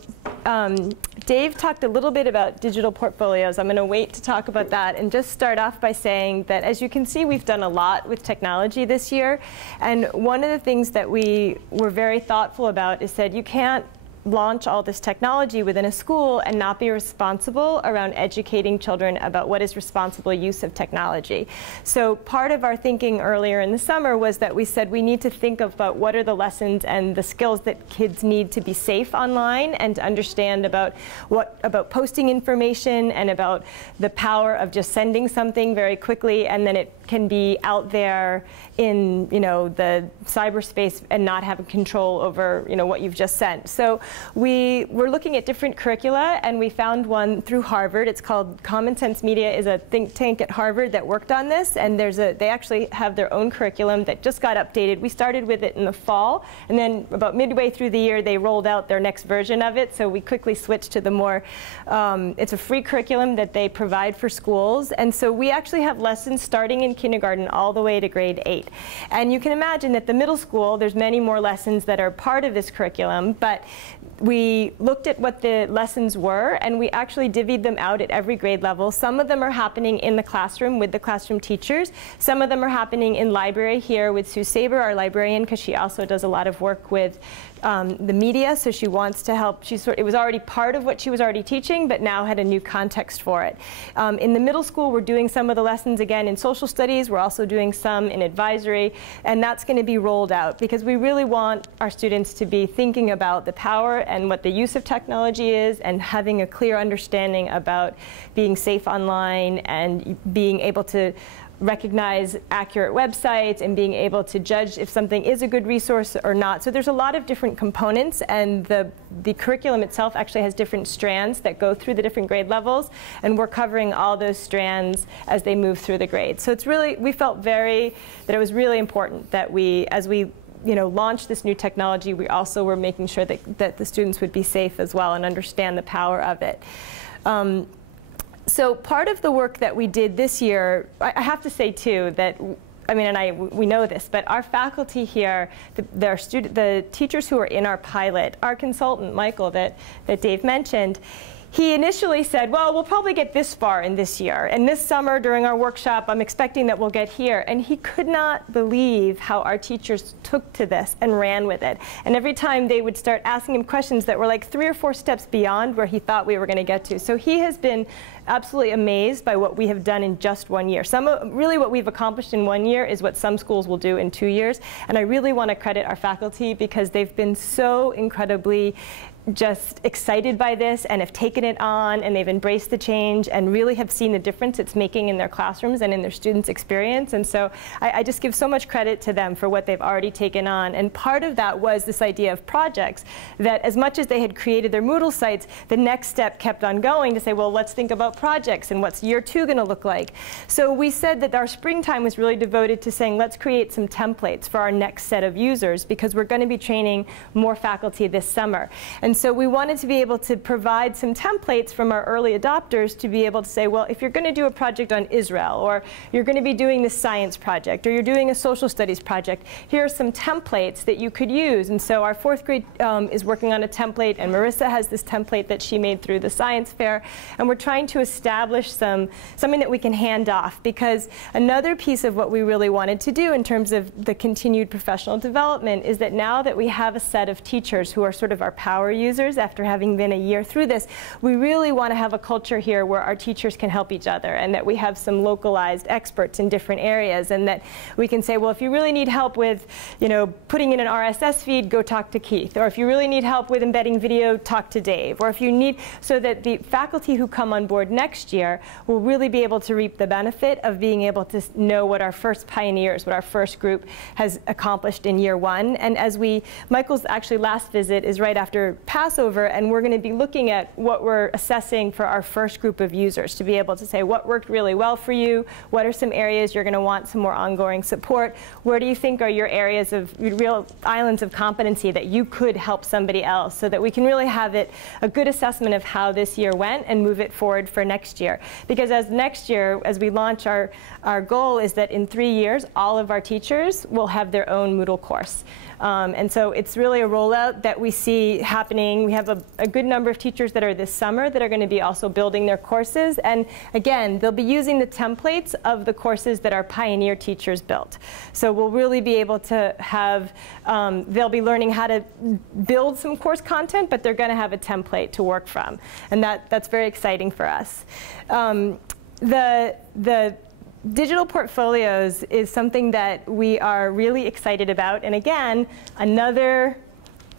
Dave talked a little bit about digital portfolios. I'm going to wait to talk about that and just start off by saying that, as you can see, we've done a lot with technology this year. And one of the things that we were very thoughtful about is that you can't launch all this technology within a school and not be responsible around educating children about what is responsible use of technology. So part of our thinking earlier in the summer was that we said we need to think about what are the lessons and the skills that kids need to be safe online, and to understand about posting information and about the power of just sending something very quickly, and then it can be out there in the cyberspace and not have control over what you've just sent. So we were looking at different curricula, and we found one through Harvard. It's called Common Sense Media, is a think tank at Harvard that worked on this, and they actually have their own curriculum that just got updated. We started with it in the fall, and then about midway through the year they rolled out their next version of it, so we quickly switched to the more, it's a free curriculum that they provide for schools, and so we actually have lessons starting in kindergarten all the way to grade 8. And you can imagine that the middle school, there's many more lessons that are part of this curriculum, but we looked at what the lessons were, and we actually divvied them out at every grade level. Some of them are happening in the classroom with the classroom teachers. Some of them are happening in library here with Sue Saber, our librarian, because she also does a lot of work with the media, so she wants to help. It was already part of what she was already teaching, but now had a new context for it. In the middle school, we're doing some of the lessons again in social studies. We're also doing some in advisory, and that's going to be rolled out because we really want our students to be thinking about the power and what the use of technology is, and having a clear understanding about being safe online and being able to recognize accurate websites and being able to judge if something is a good resource or not. So there's a lot of different components, and the curriculum itself actually has different strands that go through the different grade levels, and we're covering all those strands as they move through the grades. So it's really, we felt that it was really important that as we launched this new technology, we also were making sure that the students would be safe as well and understand the power of it. So part of the work that we did this year, I have to say too that, we know this, but our faculty here, the teachers who are in our pilot, our consultant, Michael, that Dave mentioned, he initially said, well, we'll probably get this far in this year. And this summer during our workshop, I'm expecting that we'll get here. And he could not believe how our teachers took to this and ran with it. And every time they would start asking him questions that were like 3 or 4 steps beyond where he thought we were going to get to. So he has been absolutely amazed by what we have done in just 1 year. Really what we've accomplished in 1 year is what some schools will do in 2 years. And I really want to credit our faculty because they've been so incredibly just excited by this and have taken it on, and they've embraced the change and really have seen the difference it's making in their classrooms and in their students' experience. And so I just give so much credit to them for what they've already taken on. And part of that was this idea of projects, that as much as they had created their Moodle sites, the next step kept on going to say, well, let's think about projects and what's year 2 going to look like. So we said that our springtime was really devoted to saying, let's create some templates for our next set of users, because we're going to be training more faculty this summer. And so we wanted to be able to provide some templates from our early adopters to be able to say, well, if you're going to do a project on Israel, or you're going to be doing this science project, or you're doing a social studies project, here are some templates that you could use. And so our 4th grade is working on a template, and Marissa has this template that she made through the science fair. And we're trying to establish something that we can hand off, because another piece of what we really wanted to do in terms of the continued professional development is that now that we have a set of teachers who are sort of our power users after having been a year through this, we really want to have a culture here where our teachers can help each other, and that we have some localized experts in different areas, and that we can say, well, if you really need help with putting in an RSS feed, go talk to Keith, or if you really need help with embedding video, talk to Dave, or if you need, so that the faculty who come on board next year will really be able to reap the benefit of being able to know what our first pioneers, what our first group has accomplished in year 1. And as Michael's actually last visit is right after Passover, and we're going to be looking at what we're assessing for our first group of users, to be able to say what worked really well for you, what are some areas you're going to want some more ongoing support, where do you think are your areas of real islands of competency that you could help somebody else, so that we can really have a good assessment of how this year went and move it forward for next year. Because as next year, as we launch, our goal is that in 3 years, all of our teachers will have their own Moodle course. And so it's really a rollout that we see happening. We have a good number of teachers that are this summer that are going to be also building their courses. And again, they'll be using the templates of the courses that our pioneer teachers built. So we'll really be able to have, they'll be learning how to build some course content, but they're going to have a template to work from. And that's very exciting for us. The digital portfolios is something that we are really excited about. And again, another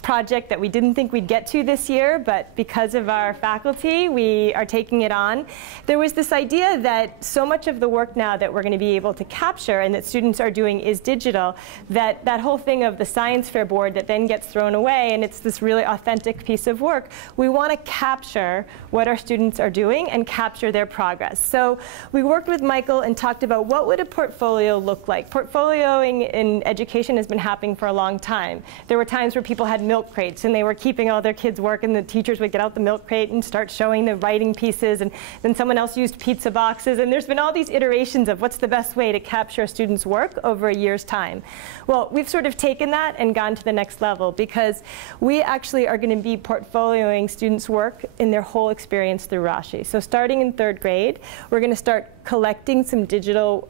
project that we didn't think we'd get to this year, but because of our faculty, we are taking it on. There was this idea that so much of the work now that we're going to be able to capture and that students are doing is digital, that whole thing of the science fair board that then gets thrown away and it's this really authentic piece of work, we want to capture what our students are doing and capture their progress. So we worked with Michael and talked about what would a portfolio look like. Portfolioing in education has been happening for a long time. There were times where people had milk crates and they were keeping all their kids' work and the teachers would get out the milk crate and start showing the writing pieces, and then someone else used pizza boxes, and there's been all these iterations of what's the best way to capture a student's work over a year's time. Well, we've sort of taken that and gone to the next level because we actually are going to be portfolioing students' work in their whole experience through Rashi. So starting in 3rd grade, we're going to start collecting some digital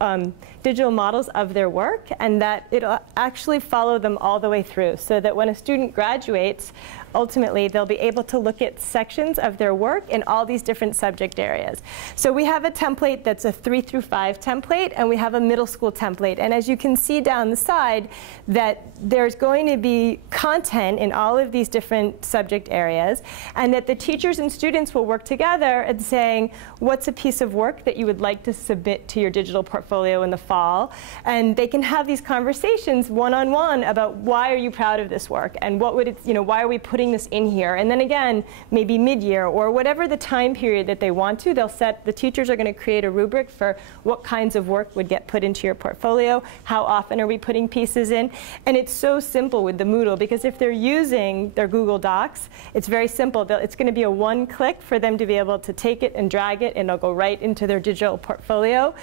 models of their work, and that it'll actually follow them all the way through, so that when a student graduates, ultimately they'll be able to look at sections of their work in all these different subject areas. So we have a template that's a 3 through 5 template, and we have a middle school template. And as you can see down the side, that there's going to be content in all of these different subject areas, and that the teachers and students will work together and saying, what's a piece of work that you would like to submit to your digital portfolio in the fall? And they can have these conversations one-on-one about why are you proud of this work, and what would it, why are we putting this in here? And then again, maybe mid-year or whatever the time period that they want to, the teachers are going to create a rubric for what kinds of work would get put into your portfolio, how often are we putting pieces in. And it's so simple with the Moodle, because if they're using their Google Docs, it's very simple. It's going to be a one-click for them to be able to take it and drag it, and it'll go right into their digital portfolio.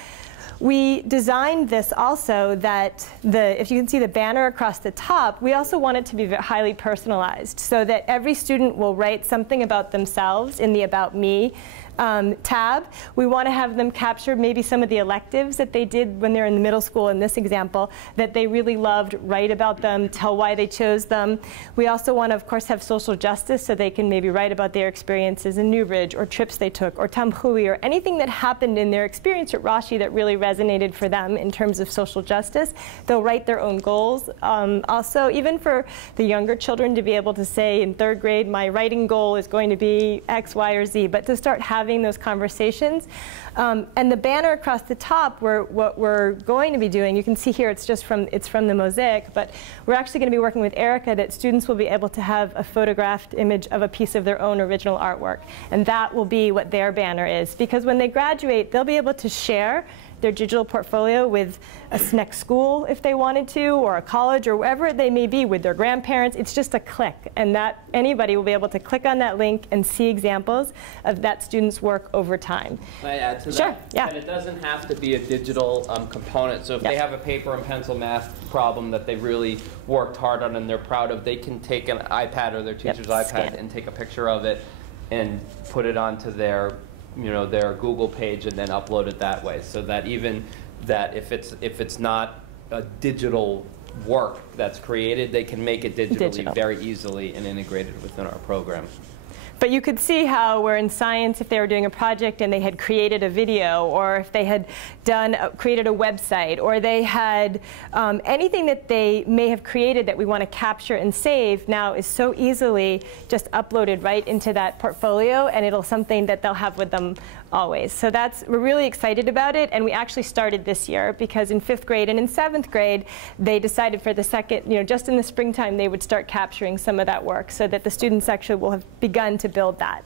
We designed this also that if you can see the banner across the top, we also want it to be highly personalized, so that every student will write something about themselves in the About Me tab. We want to have them capture maybe some of the electives that they did when they're in the middle school in this example that they really loved, write about them, tell why they chose them. We also want to, of course, have social justice, so they can maybe write about their experiences in Newbridge or trips they took or Tamhui or anything that happened in their experience at Rashi that really resonated for them in terms of social justice. They'll write their own goals. Also, even for the younger children to be able to say in 3rd grade, my writing goal is going to be X, Y, or Z, but to start having those conversations. And the banner across the top, what we're going to be doing, you can see here it's from the mosaic, but we're actually going to be working with Erica that students will be able to have a photographed image of a piece of their own original artwork. And that will be what their banner is. Because when they graduate, they'll be able to share their digital portfolio with a next school if they wanted to, or a college, or wherever they may be, with their grandparents. It's just a click, and that anybody will be able to click on that link and see examples of that student's work over time. Can I add to that? Sure, yeah. And it doesn't have to be a digital component. So if they have a paper and pencil math problem that they really worked hard on and they're proud of, they can take an iPad or their teacher's iPad and take a picture of it and put it onto their their Google page and then upload it that way, so that even that if it's not a digital work that's created, they can make it digitally very easily and integrate it within our program. But you could see how where in science, if they were doing a project and they had created a video, or if they had created a website, or they had anything that they may have created that we want to capture and save, now is so easily just uploaded right into that portfolio, and it'll something that they'll have with them always. So we're really excited about it, and we actually started this year because in 5th grade and in 7th grade, they decided for the second, just in the springtime, they would start capturing some of that work, so that the students actually will have begun to build that.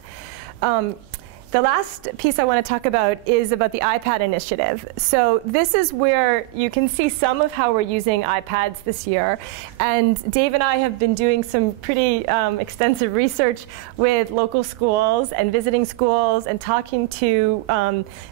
The last piece I want to talk about is about the iPad initiative. So this is where you can see some of how we're using iPads this year. And Dave and I have been doing some pretty extensive research with local schools and visiting schools and talking to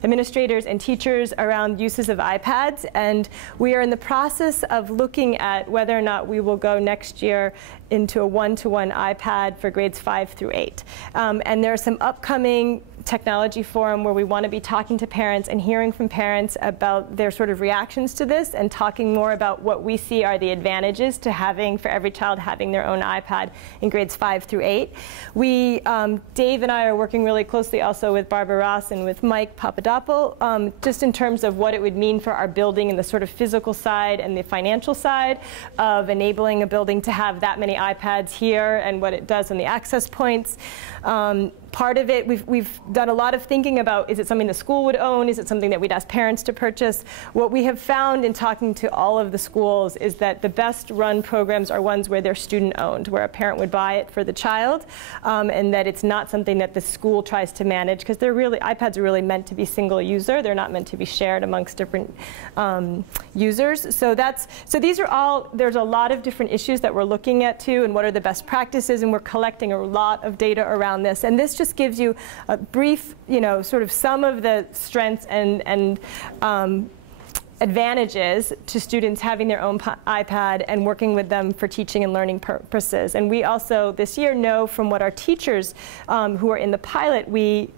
administrators and teachers around uses of iPads. And we are in the process of looking at whether or not we will go next year into a one-to-one iPad for grades 5 through 8. And there are some upcoming technology forum where we want to be talking to parents and hearing from parents about their sort of reactions to this and talking more about what we see are the advantages to having, for every child having their own iPad in grades 5 through 8. We, Dave and I are working really closely also with Barbara Ross and with Mike Papadopoulou, just in terms of what it would mean for our building and the sort of physical side and the financial side of enabling a building to have that many iPads here and what it does on the access points. Part of it, we've done a lot of thinking about, is it something the school would own? Is it something that we'd ask parents to purchase? What we have found in talking to all of the schools is that the best run programs are ones where they're student owned, where a parent would buy it for the child, and that it's not something that the school tries to manage, because iPads are really meant to be single user. They're not meant to be shared amongst different users. So these are all, there's a lot of different issues that we're looking at too, and what are the best practices, and we're collecting a lot of data around this. And this just gives you a brief, sort of some of the strengths and advantages to students having their own iPad and working with them for teaching and learning purposes. And we also this year know from what our teachers who are in the pilot, we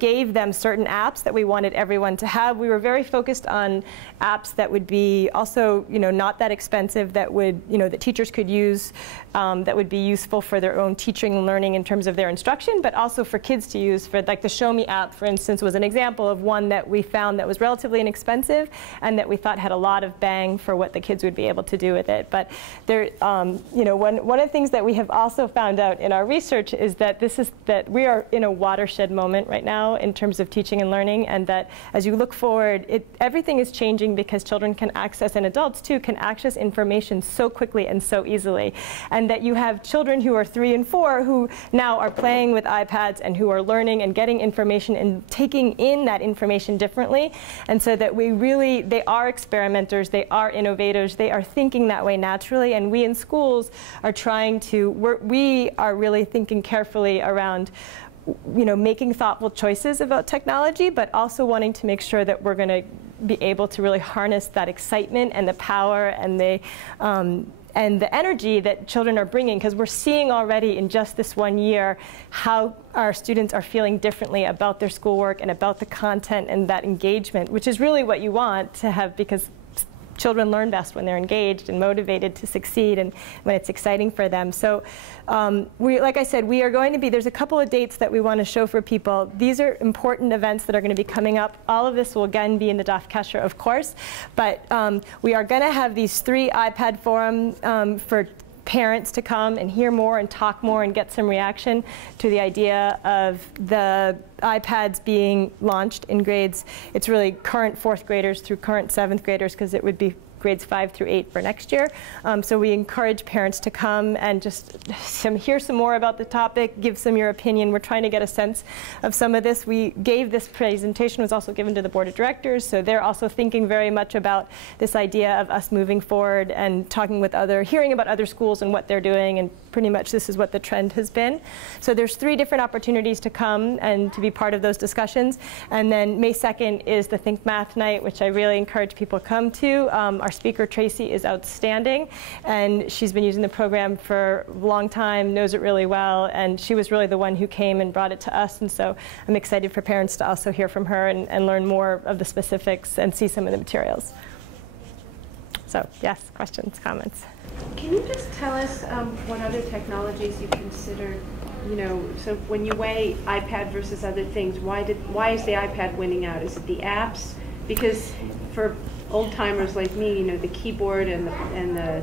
gave them certain apps that we wanted everyone to have. We were very focused on apps that would be also, not that expensive, that would, that teachers could use, that would be useful for their own teaching and learning in terms of their instruction, but also for kids to use. For like the Show Me app, for instance, was an example of one that we found that was relatively inexpensive and that we thought had a lot of bang for what the kids would be able to do with it. But there, one of the things that we have also found out in our research is that we are in a watershed moment right now in terms of teaching and learning, and that as you look forward, everything is changing because children can access, and adults too, can access information so quickly and so easily. And that you have children who are 3 and 4 who now are playing with iPads and who are learning and getting information and taking in that information differently. And so that they are experimenters, they are innovators, they are thinking that way naturally, and we in schools are we are really thinking carefully around making thoughtful choices about technology, but also wanting to make sure that we're going to be able to really harness that excitement and the power and the energy that children are bringing, because we're seeing already in just this one year how our students are feeling differently about their schoolwork and about the content and that engagement, which is really what you want to have, because children learn best when they're engaged and motivated to succeed and when it's exciting for them. So like I said, we are going to be, there's a couple of dates that we want to show for people. These are important events that are going to be coming up. All of this will again be in the Daf Kesher, of course, but we are going to have these 3 iPad forum for parents to come and hear more and talk more and get some reaction to the idea of the iPads being launched in grades. It's really current 4th graders through current 7th graders, because it would be grades 5 through 8 for next year. So we encourage parents to come and just hear some more about the topic, give some your opinion. We're trying to get a sense of some of this. This presentation was also given to the board of directors, so they're also thinking very much about this idea of us moving forward and hearing about other schools and what they're doing, and pretty much this is what the trend has been. So there's 3 different opportunities to come and to be part of those discussions. And then May 2nd is the Think Math Night, which I really encourage people to come to. Our speaker, Tracy, is outstanding, and she's been using the program for a long time, knows it really well, and she was really the one who came and brought it to us. And so I'm excited for parents to also hear from her and learn more of the specifics and see some of the materials. So yes, questions, comments? Can you just tell us what other technologies you considered? So when you weigh iPad versus other things, why is the iPad winning out? Is it the apps? Because for old timers like me, the keyboard and the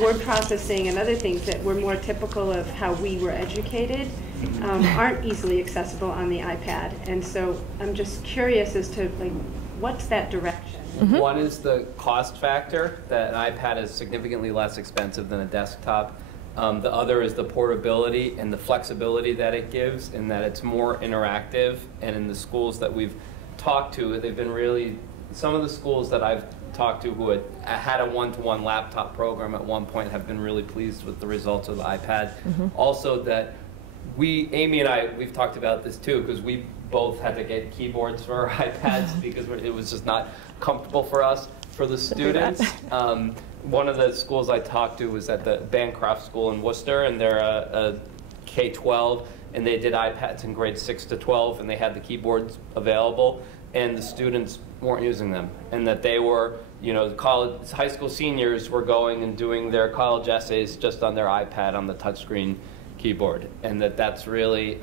word processing and other things that were more typical of how we were educated aren't easily accessible on the iPad. And so I'm just curious as to what's that direction? Mm-hmm. One is the cost factor, that an iPad is significantly less expensive than a desktop. The other is the portability and the flexibility that it gives, and that it's more interactive. And in the schools that we've talked to, they've been really, some of the schools that I've talked to who had a one-to-one laptop program at one point have been really pleased with the results of the iPad. Also that Amy and I, we've talked about this too, because we both had to get keyboards for our iPads because it was just not comfortable for us, for the students. One of the schools I talked to was at the Bancroft School in Worcester, and they're a K-12, and they did iPads in grades 6 to 12, and they had the keyboards available, and the students weren't using them, and that they were, you know, high school seniors were going and doing their college essays just on their iPad on the touchscreen keyboard, and that's really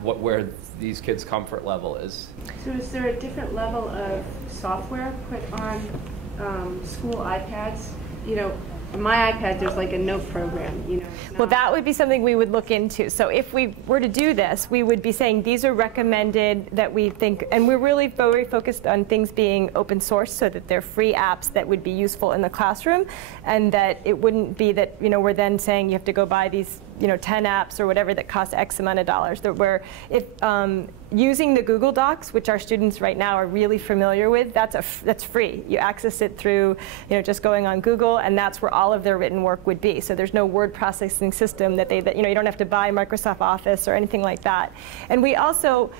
where these kids' comfort level is. So is there a different level of software put on school iPads? You know, on my iPad there's like a note program, you know. Well, that would be something we would look into. So if we were to do this, we would be saying these are recommended that we think, and we're really very focused on things being open source so that they're free apps that would be useful in the classroom, and that it wouldn't be that, you know, we're then saying you have to go buy these, you know, 10 apps or whatever that cost X amount of dollars. That we're, if using the Google Docs, which our students right now are really familiar with, that's free. You access it through, you know, just going on Google, and that's where all of their written work would be. So there's no word processing system that you know, you don't have to buy Microsoft Office or anything like that. And we also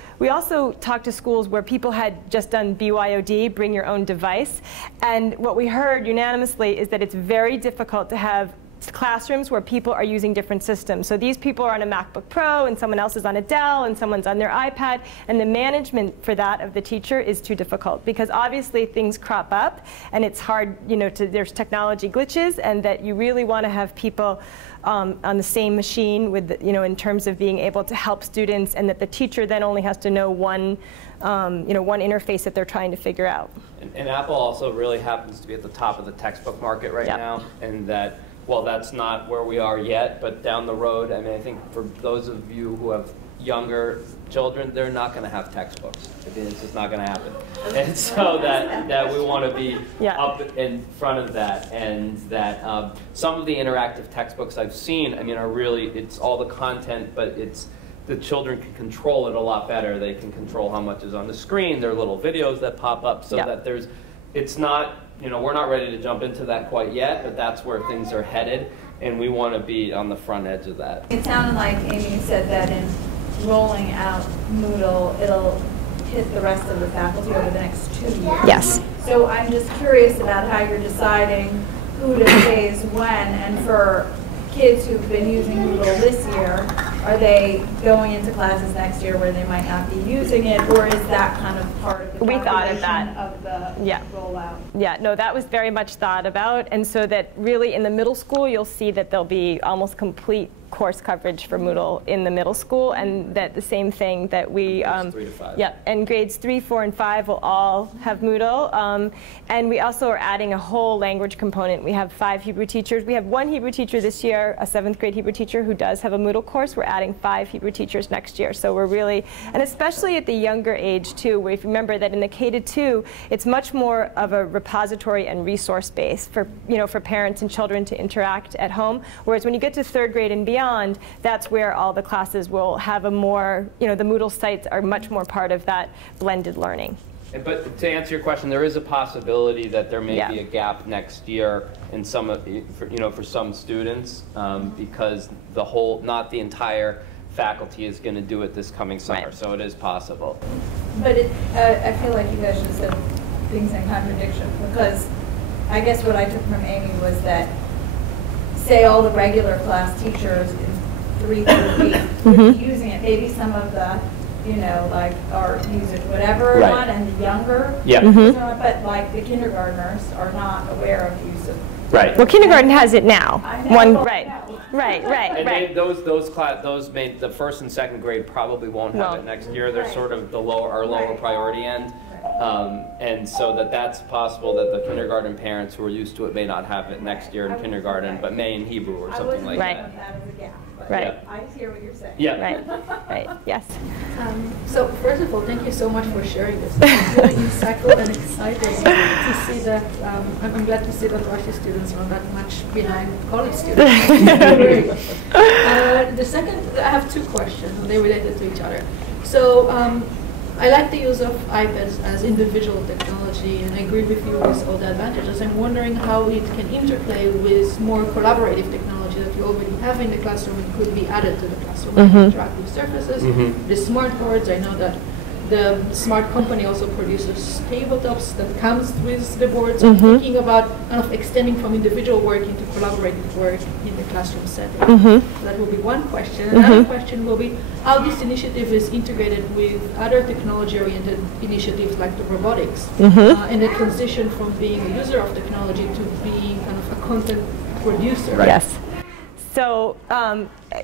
talked to schools where people had just done BYOD, bring your own device, and what we heard unanimously is that it's very difficult to have classrooms where people are using different systems. So these people are on a MacBook Pro, and someone else is on a Dell, and someone's on their iPad, and the management for that of the teacher is too difficult, because obviously things crop up, and it's hard, you know, there's technology glitches, and that you really want to have people on the same machine with, you know, in terms of being able to help students, and that the teacher then only has to know one interface that they're trying to figure out. And Apple also really happens to be at the top of the textbook market right now, and that, well, that's not where we are yet, but down the road, I mean, I think for those of you who have younger children, they're not going to have textbooks. I mean, it's just not going to happen. And so that we want to be up in front of that, and that some of the interactive textbooks I've seen, I mean, are really, it's all the content, but it's, the children can control it a lot better. They can control how much is on the screen. There are little videos that pop up, so that there's, it's not, you know, we're not ready to jump into that quite yet, but that's where things are headed, and we want to be on the front edge of that. It sounded like Amy said that in rolling out Moodle, it'll hit the rest of the faculty over the next 2 years. Yes. So I'm just curious about how you're deciding who to phase when, and for kids who've been using Moodle this year, are they going into classes next year where they might not be using it, or is that kind of part of the We thought of that. Of the rollout? Yeah, no, that was very much thought about, and so that really in the middle school you'll see that there'll be almost complete course coverage for Moodle in the middle school, and that the same thing that we, 3 to 5. Yeah, and grades 3, 4, and 5 will all have Moodle, and we also are adding a whole language component. We have 5 Hebrew teachers. We have 1 Hebrew teacher this year, a 7th grade Hebrew teacher who does have a Moodle course. We're adding 5 Hebrew teachers next year, so we're really, and especially at the younger age too, where if you remember that in the K-2, it's much more of a repository and resource base for, you know, for parents and children to interact at home, whereas when you get to 3rd grade and beyond, that's where all the classes will have a more, you know, the Moodle sites are much more part of that blended learning. But to answer your question, there is a possibility that there may be a gap next year in some of, you know, for some students, because the whole, not the entire faculty is going to do it this coming summer, so it is possible. But I feel like you guys just said things in contradiction, because I guess what I took from Amy was that, say all the regular class teachers in 3 through 8 would be using it. Maybe some of the, you know, like art, music, whatever, not, and the younger, but like the kindergartners are not aware of the use of. Right. Well, kindergarten has it now. I know. Right. And those made the 1st and 2nd grade probably won't have it next year. They're sort of the lower priority end. And so that's possible that the kindergarten parents who are used to it may not have it next year in kindergarten, but may in Hebrew or something like Right. that. Right. I hear what you're saying. Yeah. Right. Right. Yes. So first of all, thank you so much for sharing this. It's really insightful and exciting to see that. I'm glad to see that Rashi students are that much behind college students. Great. The second, I have two questions, and they're related to each other. So I like the use of iPads as individual technology, and I agree with you with all the advantages. I'm wondering how it can interplay with more collaborative technology that you already have in the classroom and could be added to the classroom, like interactive surfaces, the smart boards. I know that the smart company also produces tabletops that comes with the boards. I'm thinking about kind of extending from individual work into collaborative work in the classroom setting. So that will be one question. Another question will be how this initiative is integrated with other technology-oriented initiatives like the robotics and the transition from being a user of technology to being kind of a content producer. Right. Yes. So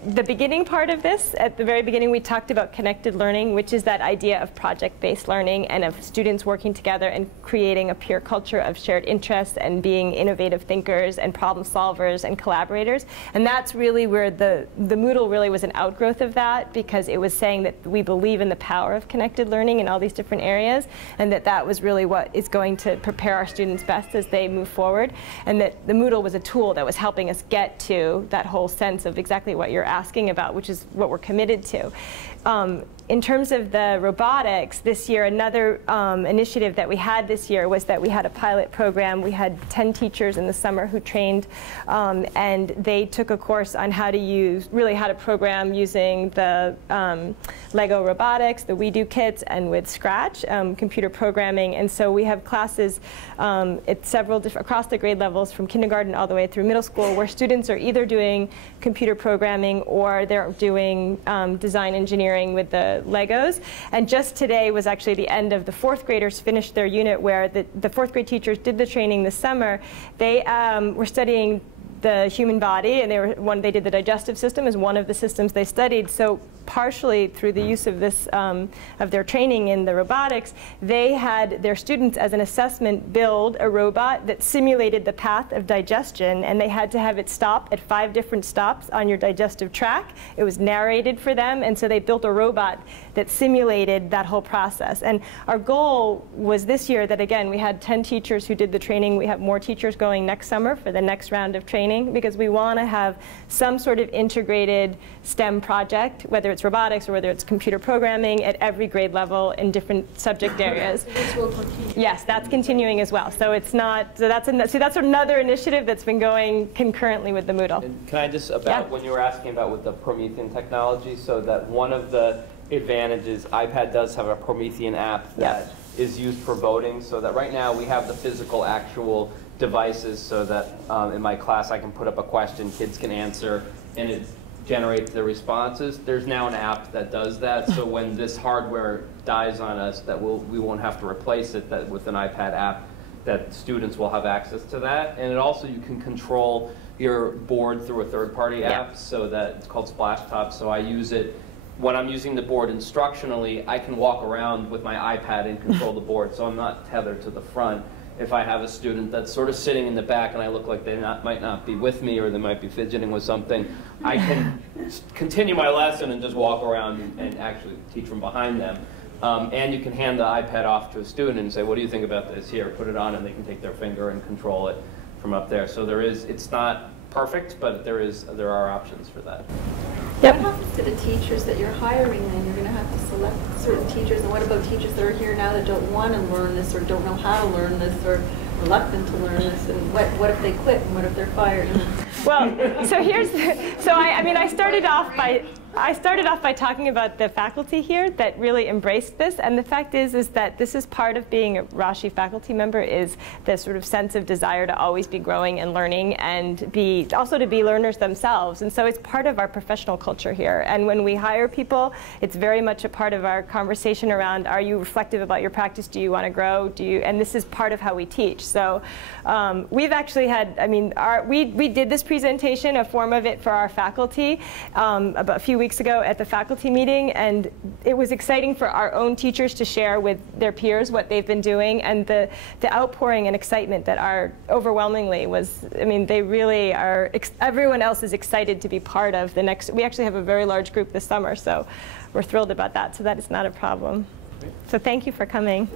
the beginning part of this, at the very beginning, we talked about connected learning, which is that idea of project-based learning and of students working together and creating a peer culture of shared interests and being innovative thinkers and problem solvers and collaborators. And that's really where the Moodle really was an outgrowth of that, because it was saying that we believe in the power of connected learning in all these different areas, and that was really what is going to prepare our students best as they move forward. And that the Moodle was a tool that was helping us get to that whole sense of exactly what you're asking about, which is what we're committed to. In terms of the robotics, this year, another initiative that we had this year was that we had a pilot program. We had 10 teachers in the summer who trained, and they took a course on how to program using the Lego robotics, the We Do kits, and with Scratch, computer programming. And so we have classes at several across the grade levels, from kindergarten all the way through middle school, where students are either doing computer programming or they're doing design engineering with the Legos. And just today was actually the end of the fourth graders finished their unit, where the fourth grade teachers did the training this summer. They were studying the human body, and they did the digestive system as one of the systems they studied. So partially through the use of this of their training in the robotics, they had their students as an assessment build a robot that simulated the path of digestion, and they had to have it stop at 5 different stops on your digestive tract. It was narrated for them, and so they built a robot that simulated that whole process. And our goal was this year that, again, we had 10 teachers who did the training. We have more teachers going next summer for the next round of training, because we want to have some sort of integrated STEM project, whether it's robotics or whether it's computer programming, at every grade level in different subject areas. This will continue. Yes, that's continuing as well. So it's not, so that's another initiative that's been going concurrently with the Moodle. And can I just, when you were asking about with the Promethean technology, so that one of the advantages, iPad does have a Promethean app that is used for voting, so that right now we have the physical actual devices, so that in my class I can put up a question, kids can answer, and it generates the responses. There's now an app that does that, so when this hardware dies on us, that we won't have to replace it with an iPad app, that students will have access to that. And it also, you can control your board through a third-party app, so that it's called Splashtop. So I use it when I'm using the board instructionally. I can walk around with my iPad and control the board, so I'm not tethered to the front. If I have a student that's sort of sitting in the back and I look like they might not be with me, or they might be fidgeting with something, I can continue my lesson and just walk around and actually teach from behind them. And you can hand the iPad off to a student and say, what do you think about this? Here, put it on, and they can take their finger and control it from up there. So it's not perfect, but there are options for that. Yep. What happens to the teachers that you're hiring then? You're going to have to select certain teachers. And what about teachers that are here now that don't want to learn this, or don't know how to learn this, or reluctant to learn this? And what if they quit? And what if they're fired? Well, I started off by talking about the faculty here that really embraced this, and the fact is that this is part of being a Rashi faculty member, is the sort of sense of desire to always be growing and learning, and also to be learners themselves. And so it's part of our professional culture here. And when we hire people, it's very much a part of our conversation around, are you reflective about your practice? Do you want to grow? And this is part of how we teach. So we've actually had, we did this presentation, a form of it for our faculty about a few weeks weeks ago at the faculty meeting, and it was exciting for our own teachers to share with their peers what they've been doing, and the outpouring and excitement that are overwhelmingly was, I mean, they really are, everyone else is excited to be part of the next, we actually have a very large group this summer, so we're thrilled about that, so that is not a problem. So thank you for coming.